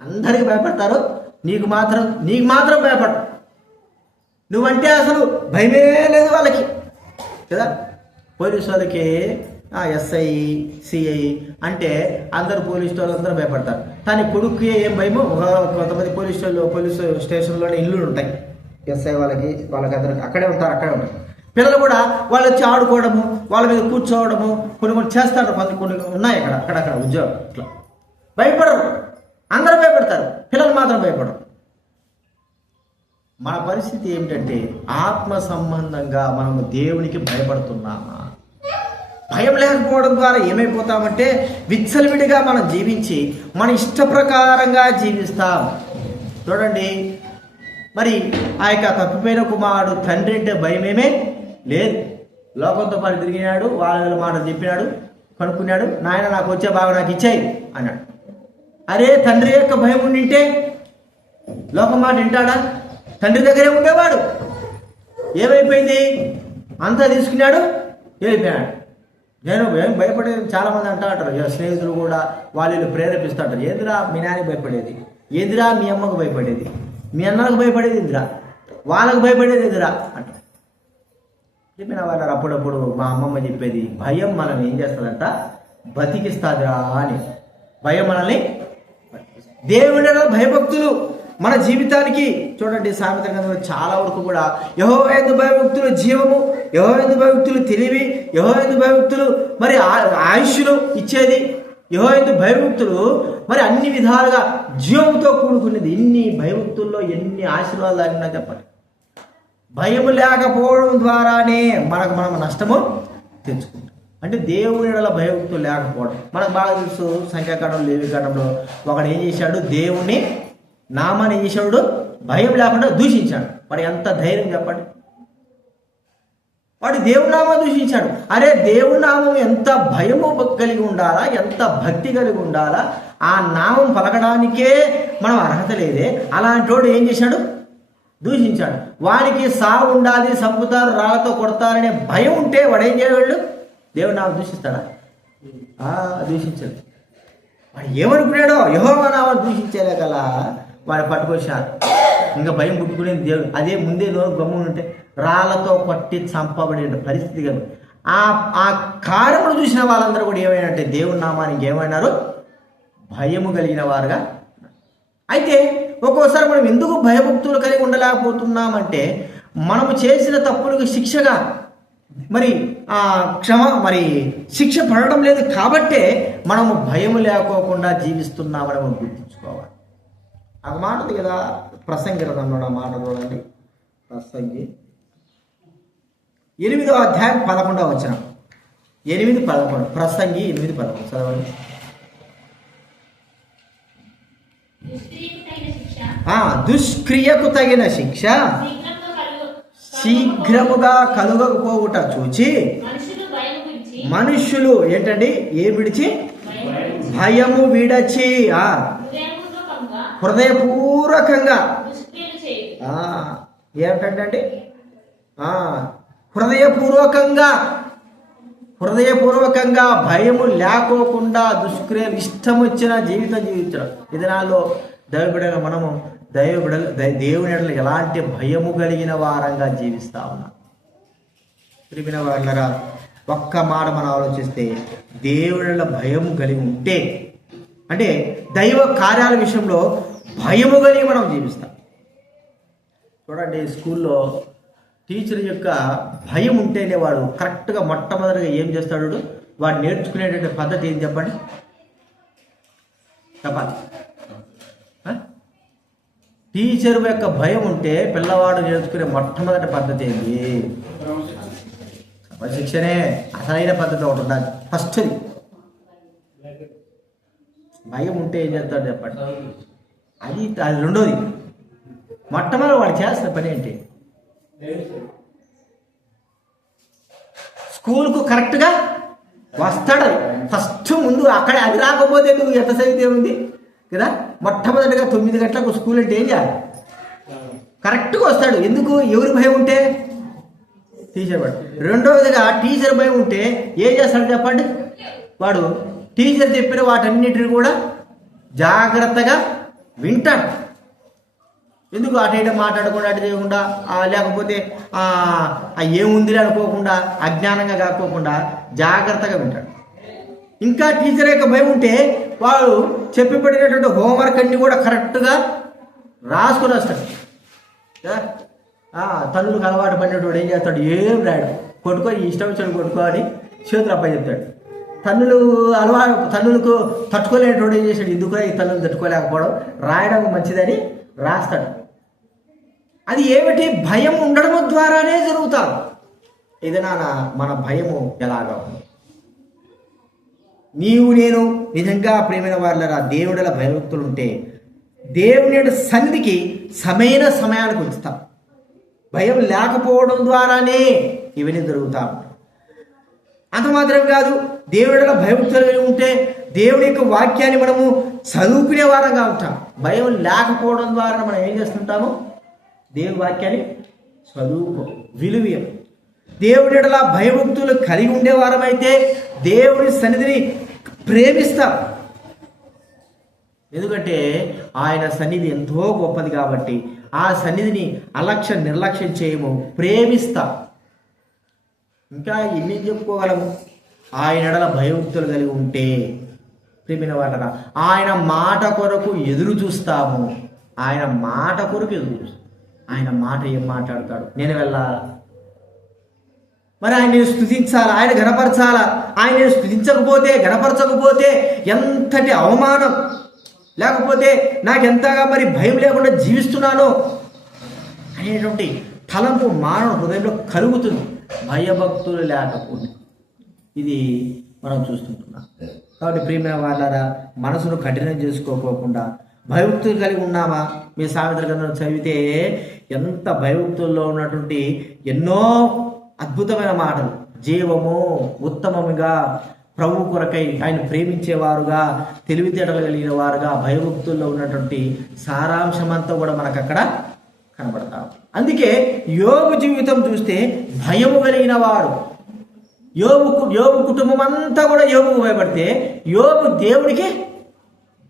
అందరికీ భయపడతారు, నీకు మాత్రం భయపడరు. నువ్వంటే అసలు భయమే లేదు వాళ్ళకి కదా. పోలీసు వాళ్ళకి ఎస్ఐ సిఐ అంటే అందరు పోలీసు వాళ్ళందరూ భయపడతారు. కానీ కొడుకు ఏం భయమో, కొంతమంది పోలీసు స్టేషన్లోనే ఇల్లులు ఉంటాయి ఎస్ఐ వాళ్ళకందరికి, అక్కడే ఉంటారు. పిల్లలు కూడా వాళ్ళు వచ్చి ఆడుకోవడము, వాళ్ళ మీద కూర్చోవడము కొన్ని చేస్తారు. కొన్ని ఉన్నాయి అక్కడక్కడ ఉద్యోగం. ఇట్లా భయపడరు, అందరూ భయపడతారు, పిల్లలు మాత్రం భయపడరు. మన పరిస్థితి ఏమిటంటే ఆత్మ సంబంధంగా మనము దేవునికి భయపడుతున్నామా? భయం లేకపోవడం ద్వారా ఏమైపోతామంటే విచ్చలవిడిగా మనం జీవించి మన ఇష్ట ప్రకారంగా జీవిస్తాం. చూడండి, మరి ఆ యొక్క తప్పిపోయిన కుమారుడు తండ్రి అంటే భయమేమే లేదు. లోకంతో పాటు తిరిగినాడు, వాళ్ళ మాటలు చెప్పినాడు, కనుక్కున్నాడు, నాయన నాకు వచ్చే బాగా నాకు ఇచ్చాయి అన్నాడు. అరే తండ్రి యొక్క భయం ఉండింటే లోకం మాట వింటాడా? తండ్రి దగ్గరే ఉండేవాడు. ఏమైపోయింది? అంతా తీసుకున్నాడు, వెళ్ళిపోయాడు. నేను ఏం భయపడేది చాలామంది అంటారు, స్నేహితులు కూడా వాళ్ళు ప్రేరేపిస్తుంటారు. ఏందిరా మీ నాన్నకి భయపడేది, ఏందిరా మీ అమ్మకు భయపడేది, మీ అన్నలకు భయపడేది ఏందిరా, వాళ్ళకు భయపడేది ఏందిరా అంట చెప్పిన వాళ్ళు. అప్పుడప్పుడు మా అమ్మమ్మ చెప్పేది, భయం మనం ఏం చేస్తుందంట, బతికిస్తుందిరా అని. భయం మనల్ని, దేవుని భయభక్తులు మన జీవితానికి చూడండి. సామెత గ్రంథంలో చాలా వరకు కూడా యెహోవా యందు భయభక్తులు జీవము, యెహోవా యందు భయభక్తులు తెలివి, యెహోవా యందు భయభక్తులు మరి ఆయుష్ను ఇచ్చేది, యెహోవా యందు భయభక్తులు మరి అన్ని విధాలుగా జీవంతో కూడుకునేది. ఇన్ని భయభక్తుల్లో ఎన్ని ఆశీర్వాదాలు ఆగినా చెప్పండి. భయం లేకపోవడం ద్వారానే మనం నష్టము తెచ్చుకుంటాం. అంటే దేవుని ఎడల భయభక్తులు లేకపోవడం. మనకు బాగా తెలుసు, సంఖ్యాకాండంలో లేవికాండంలో ఒకడు ఏం చేశాడు, దేవుని నామాన్ని ఏం చేశాడు, భయం లేకుండా దూషించాడు. వాడు ఎంత ధైర్యం చెప్పండి, వాడు దేవుని నామం దూషించాడు. అరే దేవుని నామం ఎంత భయము కలిగి ఉండాలా, ఎంత భక్తి కలిగి ఉండాలా, ఆ నామం పలకడానికే మనం అర్హత లేదే. అలాంటి వాడు ఏం చేశాడు, దూషించాడు. వానికి సాగు ఉండాలి, చంపుతారు, రాళ్ళతో కొడతారనే భయం ఉంటే వాడు ఏం చేయవాళ్ళు? దేవుడు నాకు దూషిస్తాడా? దూషించదు. వాడు ఏమనుకున్నాడో యెహోవా నామమును దూషించేలే కలా వాడు పట్టుకొచ్చారు. ఇంకా భయం పుట్టుకునేది దేవుడు. అదే ముందే నోరు గమ్మున ఉంటే రాళ్ళతో కొట్టి చంపబడే పరిస్థితి కదా. ఆ కార్యములు చూసిన వాళ్ళందరూ కూడా ఏమైనారంటే దేవుని నామానికి ఏమైనారు? భయము కలిగిన వారుగా. అయితే ఒక్కోసారి మనం ఎందుకు భయభక్తులు కలిగి ఉండలేకపోతున్నామంటే మనము చేసిన తప్పులకు శిక్షగా మరి శిక్ష పడడం లేదు కాబట్టే మనము భయం లేకోకుండా జీవిస్తున్నామని మనం గుర్తించుకోవాలి. ఆ మాట ఉంది కదా, ప్రసంగి గ్రంథంలో మాట చూడండి. ప్రసంగి 8వ అధ్యాయం 11వ వచనం. 8:11 ప్రసంగి 8:11 చదవండి. దుష్క్రియకు తగిన శిక్ష శీఘ్రముగా కలుగకపోవుట చూచి మనుష్యులు ఏంటండి ఏం విడిచి? భయము విడచి హృదయపూర్వకంగా ఏమిటంటే హృదయపూర్వకంగా భయము లేకోకుండా దుష్క్రియలు ఇష్టం వచ్చిన జీవితం జీవించడం. ఇది నాలో దైవబిడగా మనము దేవుని ఎడల ఎలాంటి భయము కలిగిన వారంగా జీవిస్తా ఉన్నాం. ప్రియమైన వాళ్ళరా, ఒక్క మాట మనం ఆలోచిస్తే దేవుని భయము కలిగి ఉంటే అంటే దైవ కార్యాల విషయంలో భయము కలిగి మనం జీవిస్తాం. చూడండి, స్కూల్లో టీచర్ యొక్క భయం ఉంటేనే వాడు కరెక్ట్గా మొట్టమొదటిగా ఏం చేస్తాడు? వాడు నేర్చుకునేటువంటి పద్ధతి ఏం చెప్పండి? చెప్పాలి. టీచర్ యొక్క భయం ఉంటే పిల్లవాడు నేర్చుకునే మొట్టమొదటి పద్ధతి ఏంటి? క్రమశిక్షణే అసలైన పద్ధతి ఒకటి ఉండాలి. ఫస్ట్ భయం ఉంటే ఏం చేస్తాడు చెప్పండి? అది రెండోది. మొట్టమొదటి వాడు చేస్తున్న పని ఏంటి? స్కూల్కు కరెక్ట్గా వస్తాడు. ఫస్ట్ ముందు అక్కడ అది రాకపోతే నువ్వు ఎంత చదివితే ఉంది కదా. మొట్టమొదటిగా 9 గంటలకు స్కూల్ అంటే ఏం చేయాలి? కరెక్ట్గా వస్తాడు. ఎందుకు? ఎవరి భయం ఉంటే? టీచర్ వాడు. రెండవదిగా టీచర్ భయం ఉంటే ఏం చేస్తాడు చెప్పండి? వాడు టీచర్ చెప్పిన వాటన్నిటిని కూడా జాగ్రత్తగా వింటాడు. ఎందుకు? అటు మాట్లాడకుండా అటు చేయకుండా లేకపోతే ఏముంది అనుకోకుండా అజ్ఞానంగా కాకోకుండా జాగ్రత్తగా వింటాడు. ఇంకా టీచర్ యొక్క భయం ఉంటే వాడు చెప్పబడినటువంటి హోంవర్క్ అన్ని కూడా కరెక్ట్గా రాసుకొని వస్తాడు. తల్లులకు అలవాటు పడినటువంటి ఏం చేస్తాడు? ఏం రాడు, కొట్టుకొని ఇష్టం వచ్చాడు కొట్టుకొని చేతులు అప్ప చెప్తాడు. తల్లులకు తట్టుకోలేనటువంటి ఏం చేశాడు? ఎందుకు ఈ తల్లులు తట్టుకోలేకపోవడం, రాయడం మంచిదని రాస్తాడు. అది ఏమిటి? భయం ఉండడం ద్వారానే జరుగుతారు. ఇది మన భయము ఎలాగా? నీవు నేను నిజంగా ప్రేమైన వాళ్ళరా దేవుడిల భయభక్తులు ఉంటే దేవుని సన్నిధికి సరైన సమయానికి వచ్చుతాం. భయం లేకపోవడం ద్వారానే ఇవన్నీ జరుగుతాం. అంత మాత్రం కాదు, దేవుడిల భయభక్తులు ఉంటే దేవుడి యొక్క వాక్యాన్ని మనము చదువుకునే వారంగా ఉంటాం. భయం లేకపోవడం ద్వారా మనం ఏం చేస్తుంటాము? దేవుడి వాక్యాన్ని చదువుకో, విలువ. దేవుడిలా భయభక్తులు కలిగి ఉండేవారమైతే దేవుడి సన్నిధిని ప్రేమిస్తాం. ఎందుకంటే ఆయన సన్నిధి ఎంతో గొప్పది కాబట్టి ఆ సన్నిధిని నిర్లక్ష్యం చేయము, ప్రేమిస్తాం. ఇంకా ఎన్ని చెప్పుకోగలము? ఆయన ఎడల భయభక్తులు కలిగి ఉంటే ప్రేమిన వాళ్ళరా ఆయన మాట కొరకు ఎదురు చూస్తాము. ఆయన మాట కొరకు ఎదురు చూస్తాం. ఆయన మాట ఏం మాట్లాడతాడు? నేను వెళ్ళాలా? మరి ఆయన నేను స్తుతించాలా? ఆయన గణపరచాలా? ఆయన నేను స్తుతించకపోతే గణపరచకపోతే ఎంతటి అవమానం, లేకపోతే నాకెంతగా మరి భయం లేకుండా జీవిస్తున్నానో అనేటువంటి తలంపు మానవ హృదయంలో కలుగుతుంది భయభక్తులు లేకపోతే. ఇది మనం చూస్తుంటున్నాం. కాబట్టి ప్రియమైన వాళ్ళారా, మనసును కఠినం చేసుకోకుండా భయభక్తులు కలిగి ఉన్నామా? మీ సామెతల గ్రంథం చదివితే ఎంత భయభక్తుల్లో ఉన్నటువంటి ఎన్నో అద్భుతమైన మాటలు. జీవము ఉత్తమముగా ప్రభు కొరకై ఆయన ప్రేమించేవారుగా, తెలివితేటలు కలిగిన వారుగా, భయభక్తుల్లో ఉన్నటువంటి సారాంశం అంతా కూడా మనకు అక్కడ కనబడతాం. అందుకే యోబు జీవితం చూస్తే భయము కలిగిన వాడు. యోబు కుటుంబం అంతా కూడా యోబుకు భయపడితే యోబు దేవుడికి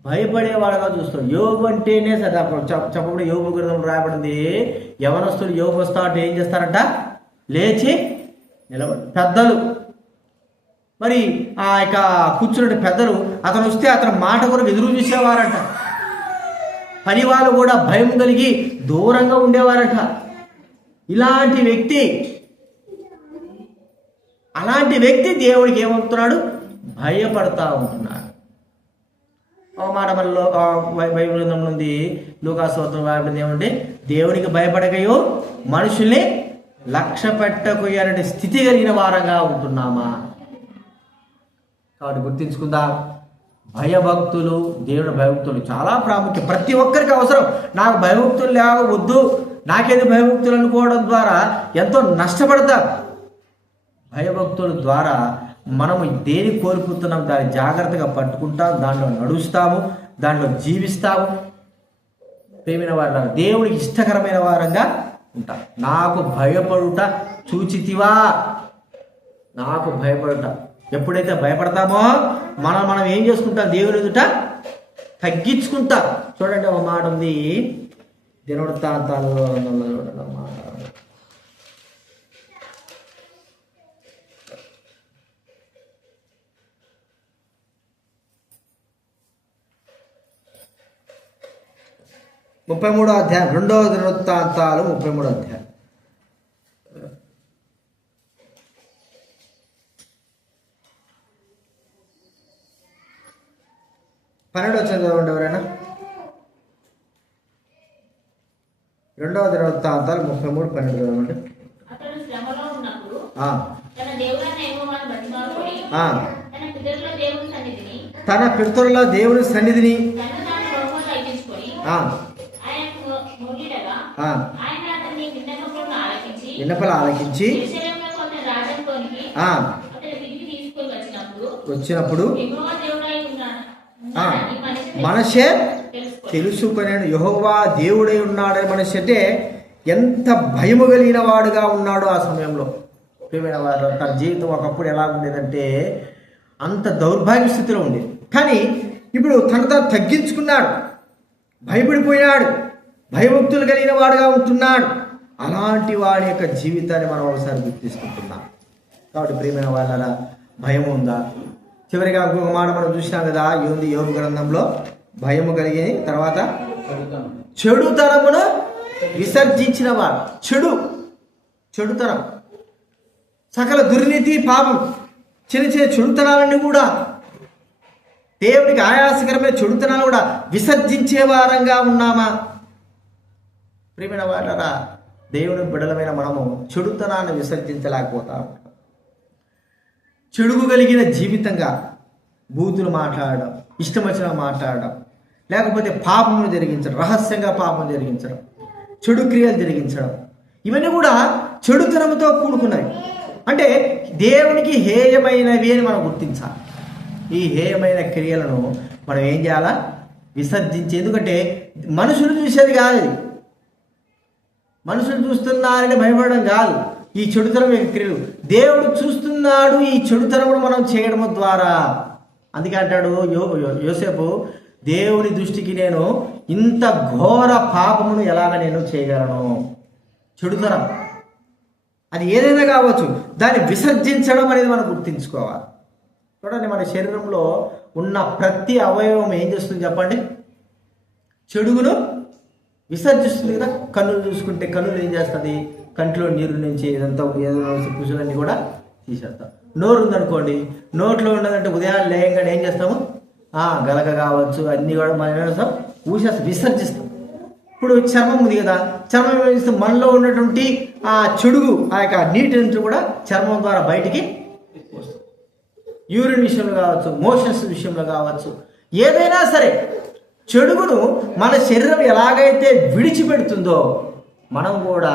భయపడేవాడుగా చూస్తాడు. యోబు అంటేనే సరే చెప్పబడి యోబు గ్రంథంలో రాయబడింది, యవనస్తుడు యోబు వస్తా అంటే ఏం చేస్తారంట, లేచి నిలబడి పెద్దలు మరి ఆ యొక్క కూర్చున్న పెద్దలు అతను వస్తే అతని మాట కూడా ఎదురు చూసేవారంట. పని వాళ్ళు కూడా భయం కలిగి దూరంగా ఉండేవారంట. అలాంటి వ్యక్తి దేవుడికి ఏమవుతున్నాడు, భయపడతా ఉంటున్నాడు. ఒక మాట మనలో బైబిల్ గ్రంథంలో ఉంది, లూకాసు వార్తలో రాయబడింది ఏమంటే, దేవునికి భయపడకయో మనుషుల్ని లక్ష్య పెట్టకయో అనే స్థితి కలిగిన వారంగా ఉంటున్నామా. కాబట్టి గుర్తించుకుందాం, భయభక్తులు, దేవుని భయభక్తులు చాలా ప్రాముఖ్యం. ప్రతి ఒక్కరికి అవసరం. నాకు భయభక్తులు లేవద్దు, నాకేది భయభక్తులు అనుకోవడం ద్వారా ఎంతో నష్టపడతారు. భయభక్తుల ద్వారా మనము దేని కోల్పోతున్నాం దాన్ని జాగ్రత్తగా పట్టుకుంటాం, దాంట్లో నడుస్తాము, దాంట్లో జీవిస్తాము. ప్రేమైన వారు దేవుడికి ఇష్టకరమైన వారంగా ఉంటాం. నాకు భయపడుట చూచితివా, నాకు భయపడుట. ఎప్పుడైతే భయపడతామో మనం ఏం చేసుకుంటాం, దేవుని ఎదుట తగ్గించుకుంటాం. చూడండి ఒక మాట ఉంది, దినవృత్తాంతాలు చూడండి ఒక మాట. ముప్పై 33వ అధ్యాయం, 2వ దినవృత్తాంతాలు 33వ అధ్యాయం. పన్నెండు చదవండి ఎవరైనా. 2వ దినవృత్తాంతాలు 33:12 చదవండి. తన పితరుల దేవుని సన్నిధిని విన్నపలు ఆలకించి వచ్చినప్పుడు మనషే తెలుసుకునేడు యెహోవా దేవుడై ఉన్నాడని. మనషే అంటే ఎంత భయము కలిగిన వాడుగా ఉన్నాడు ఆ సమయంలో. ప్రియమైన వారు, తన జీవితం ఒకప్పుడు ఎలా ఉండేదంటే అంత దౌర్భాగ్య స్థితిలో ఉండేది. కానీ ఇప్పుడు తను తగ్గించుకున్నాడు, భయపడిపోయినాడు, భయభక్తులు కలిగిన వాడుగా ఉంటున్నాడు. అలాంటి వాడి యొక్క జీవితాన్ని మనం ఒకసారి గుర్తిస్తుంటున్నాం. కాబట్టి ప్రియమైన వాళ్ళ భయం ఉందా? చివరిగా ఇంకొక మాట మనం చూసినాం కదా, ఏంది యోబు గ్రంథంలో, భయము కలిగి తర్వాత చెడుతనమును విసర్జించిన వాడు. చెడుతనం, సకల దుర్నీతి, పాపం, చిన్న చిన్న చెడుతనాలన్నీ కూడా, దేవుడికి ఆయాసకరమైన చెడుతనాలు కూడా విసర్జించే వారంగా ఉన్నామా? ప్రియమైన వాళ్ళరా, దేవుని బిడ్డలమైన మనము చెడుతనాన్ని విసర్జించలేకపోతా ఉంటాం. చెడుగు కలిగిన జీవితంగా బూతులు మాట్లాడడం, ఇష్టం వచ్చిన మాట్లాడడం, లేకపోతే పాపమును జరిగించడం, రహస్యంగా పాపం జరిగించడం, చెడు క్రియలు జరిగించడం, ఇవన్నీ కూడా చెడుతనంతో కూడుకున్నవి. అంటే దేవునికి హేయమైనవి అని మనం గుర్తించాలి. ఈ హేయమైన క్రియలను మనం ఏం చేయాలా? విసర్జించి. ఎందుకంటే మనుషులు చూసేది కాదు, ఇది మనుషులు చూస్తున్నారని భయపడడం కాదు. ఈ చెడుతనం యొక్క క్రియలు దేవుడు చూస్తున్నాడు. ఈ చెడుతనమును మనం చేయడం ద్వారా, అందుకే అంటాడు యోసేపు, దేవుని దృష్టికి నేను ఇంత ఘోర పాపమును ఎలాగ నేను చేయగలను? చెడుతనం అది ఏదైనా కావచ్చు, దాన్ని విసర్జించడం అనేది మనం గుర్తించుకోవాలి. చూడండి, మన శరీరంలో ఉన్న ప్రతి అవయవం ఏం చేస్తుంది చెప్పండి? చెడుగును విసర్జిస్తుంది కదా. కన్నులు చూసుకుంటే కన్నులు ఏం చేస్తుంది? కంట్లో నీరు నుంచి ఏదంతా పుసులన్నీ కూడా తీసేస్తాం. నోరు ఉందనుకోండి, నోట్లో ఉన్నదంటే ఉదయాన్నే లేయంగానే ఏం చేస్తాము? గలగ కావచ్చు, అన్నీ కూడా మనం ఏం చేస్తాం? ఊసేస్తాం, విసర్జిస్తాం. ఇప్పుడు చర్మం ఉంది కదా, చర్మం ఏం చేస్తాం? మనలో ఉన్నటువంటి ఆ చెడుగు, ఆ యొక్క నీటిని కూడా చర్మం ద్వారా బయటికి వస్తుంది. యూరిన్ విషయంలో కావచ్చు, మోషన్స్ విషయంలో కావచ్చు, ఏదైనా సరే చెడుగును మన శరీరం ఎలాగైతే విడిచిపెడుతుందో మనం కూడా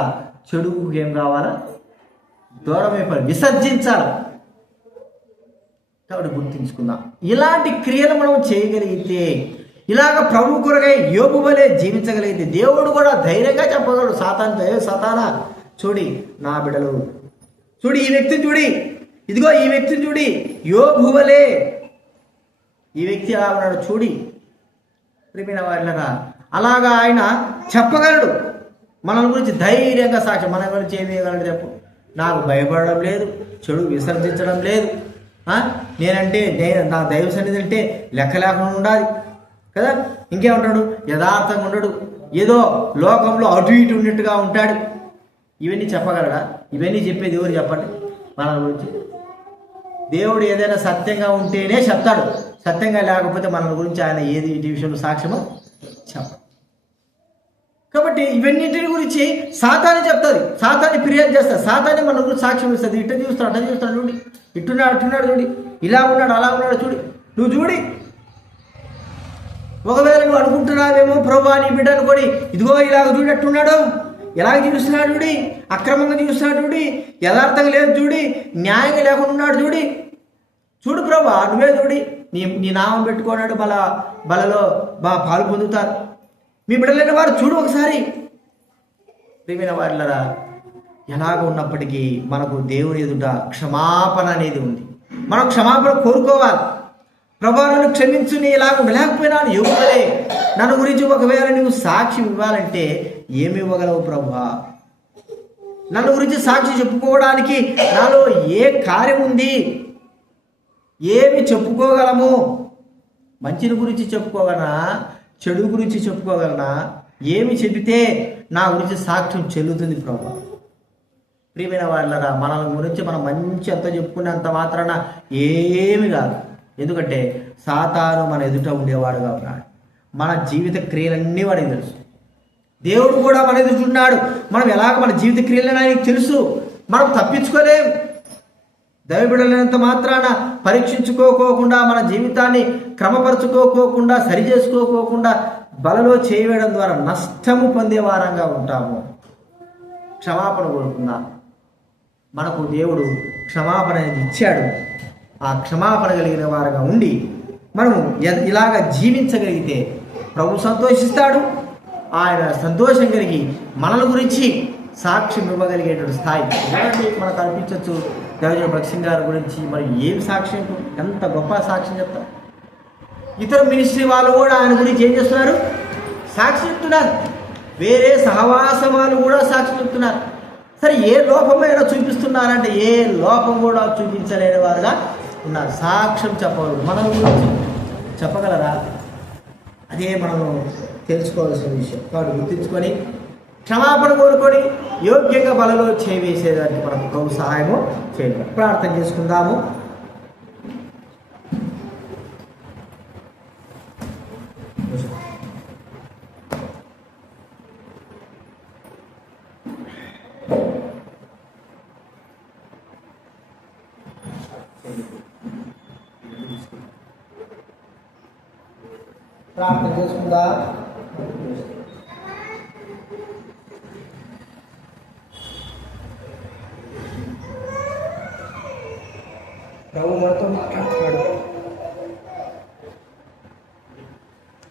చెడుగుకు ఏం కావాలా? దూరమైపోయి విసర్జించాలి. కాబట్టి గుర్తించుకుందాం, ఇలాంటి క్రియలు మనం చేయగలిగితే ఇలాగ ప్రభు కొరకై యోబు వలె జీవించగలిగింది. దేవుడు కూడా ధైర్యంగా చెప్పగలడు సాతానుతో, సాతానా చూడి నా బిడ్డలు, చూడి ఈ వ్యక్తిని చూడి, ఇదిగో ఈ వ్యక్తిని చూడి, యోబు వలె ఈ వ్యక్తి ఎలా ఉన్నాడు చూడి. ప్రియమైన వారిలాగా అలాగా ఆయన చెప్పగలడు. మన గురించి ధైర్యంగా సాక్ష్యం, మన గురించి ఏమి ఇవ్వగలడు చెప్పు. నాకు భయపడడం లేదు, చెడు విసర్జించడం లేదు, నేనంటే నా దైవ సన్నిధి అంటే లెక్క లేకుండా ఉండాలి కదా. ఇంకేమంటాడు, యథార్థంగా ఉండడు, ఏదో లోకంలో అటు ఇటు ఉన్నట్టుగా ఉంటాడు. ఇవన్నీ చెప్పగలడా? ఇవన్నీ చెప్పేది ఎవరు చెప్పండి మన గురించి? దేవుడు ఏదైనా సత్యంగా ఉంటేనే చెప్తాడు, సత్యంగా లేకపోతే మన గురించి ఆయన ఏది ఈ విషయంలో సాక్ష్యమో చెప్ప. కాబట్టి ఇవన్నింటిని గురించి సాతాని చెప్తుంది, సాతాని ఫిర్యాదు చేస్తుంది, సాతాని మన గురించి సాక్ష్యం ఇస్తుంది. ఇట్ట చూస్తాడు, అట్ట చూస్తాడు, చూడి ఇట్టున్నాడు అట్టున్నాడు, చూడి ఇలా ఉన్నాడు అలా ఉన్నాడు, చూడి నువ్వు చూడి. ఒకవేళ నువ్వు అనుకుంటున్నావేమో ప్రభు నీ బిడ్డ అనుకోని, ఇదిగో ఇలాగ చూడట్టున్నాడు, ఎలాగ జీవిస్తున్నాడు చూడి, అక్రమంగా జీవిస్తున్నాడు చూడి, యథార్థంగా లేదు చూడి, న్యాయంగా లేకుండా ఉన్నాడు చూడి, చూడు ప్రభు నువ్వే చూడి, నీ నామం పెట్టుకున్నాడు బలలో పాలు పొందుతారు మీ బిడ్డలైన వారు, చూడు ఒకసారి. ప్రియమైన వారిలరా, ఎలాగ ఉన్నప్పటికీ మనకు దేవుని ఎదుట క్షమాపణ అనేది ఉంది. మనం క్షమాపణ కోరుకోవాలి. ప్రభా నన్ను క్షమించు, నీ ఇలాగ ఉండలేకపోయినాను, యోగులే నన్ను గురించి ఒకవేళ నువ్వు సాక్షి ఇవ్వాలంటే ఏమి ఇవ్వగలవు ప్రభా? నన్ను గురించి సాక్షి చెప్పుకోవడానికి నాలో ఏ కార్యం ఉంది? ఏమి చెప్పుకోగలము? మంచిని గురించి చెప్పుకోగలనా? చెడు గురించి చెప్పుకోగలనా? ఏమి చెబితే నా గురించి సాక్ష్యం చెల్లుతుంది ప్రభా? ప్రియమైన వాళ్ళరా, మన గురించి మనం మంచి అంత చెప్పుకునేంత మాత్రాన ఏమి కాదు. ఎందుకంటే సాతాను మన ఎదుట ఉండేవాడుగా ఉన్నాడు. మన జీవిత క్రియలన్నీ వాడికి తెలుసు. దేవుడు కూడా మన ఎదుటిన్నాడు. మనం ఎలాగ మన జీవిత క్రియలని ఆయనకి తెలుసు. మనం తప్పించుకోలేం. దైవబిడ్డలైనంత మాత్రాన పరీక్షించుకోకుండా, మన జీవితాన్ని క్రమపరచుకోకుండా, సరి చేసుకోకుండా బలలో చేయడం ద్వారా నష్టము పొందే వారంగా ఉంటాము. క్షమాపణ కోరుకుందాం. మనకు దేవుడు క్షమాపణ అనేది ఇచ్చాడు. ఆ క్షమాపణ కలిగిన వారుగా ఉండి మనము ఇలాగ జీవించగలిగితే ప్రభు సంతోషిస్తాడు. ఆయన సంతోషం కలిగి మనల గురించి సాక్ష్యం ఇవ్వగలిగేటువంటి స్థాయి మనకు అనిపించవచ్చు. దేవజన భక్సింగ్ గారి గురించి మరి ఏం సాక్ష్యం, ఎంత గొప్ప సాక్ష్యం చెప్తారు. ఇతర మినిస్ట్రీ వాళ్ళు కూడా ఆయన గురించి ఏం చేస్తున్నారు? సాక్ష్యం చెప్తున్నారు. వేరే సహవాసం వాళ్ళు కూడా సాక్ష్యం చెప్తున్నారు. సరే, ఏ లోపమైనా చూపిస్తున్నారంటే ఏ లోపం కూడా చూపించలేని వారుగా ఉన్నారు. సాక్ష్యం చెప్పగలరు. మన గురించి చెప్పగలరా? అదే మనము తెలుసుకోవాల్సిన విషయం. కాబట్టి గుర్తించుకొని క్షమాపణ కోరుకొని యోగ్యంగా బలలో చేవేసేదానికి మనకు ప్రభు సహాయము చేయాలి. ప్రార్థన చేసుకుందాము. ప్రార్థన చేసుకుందా. ప్రభు మనతో మాట్లాడుతున్నాడు.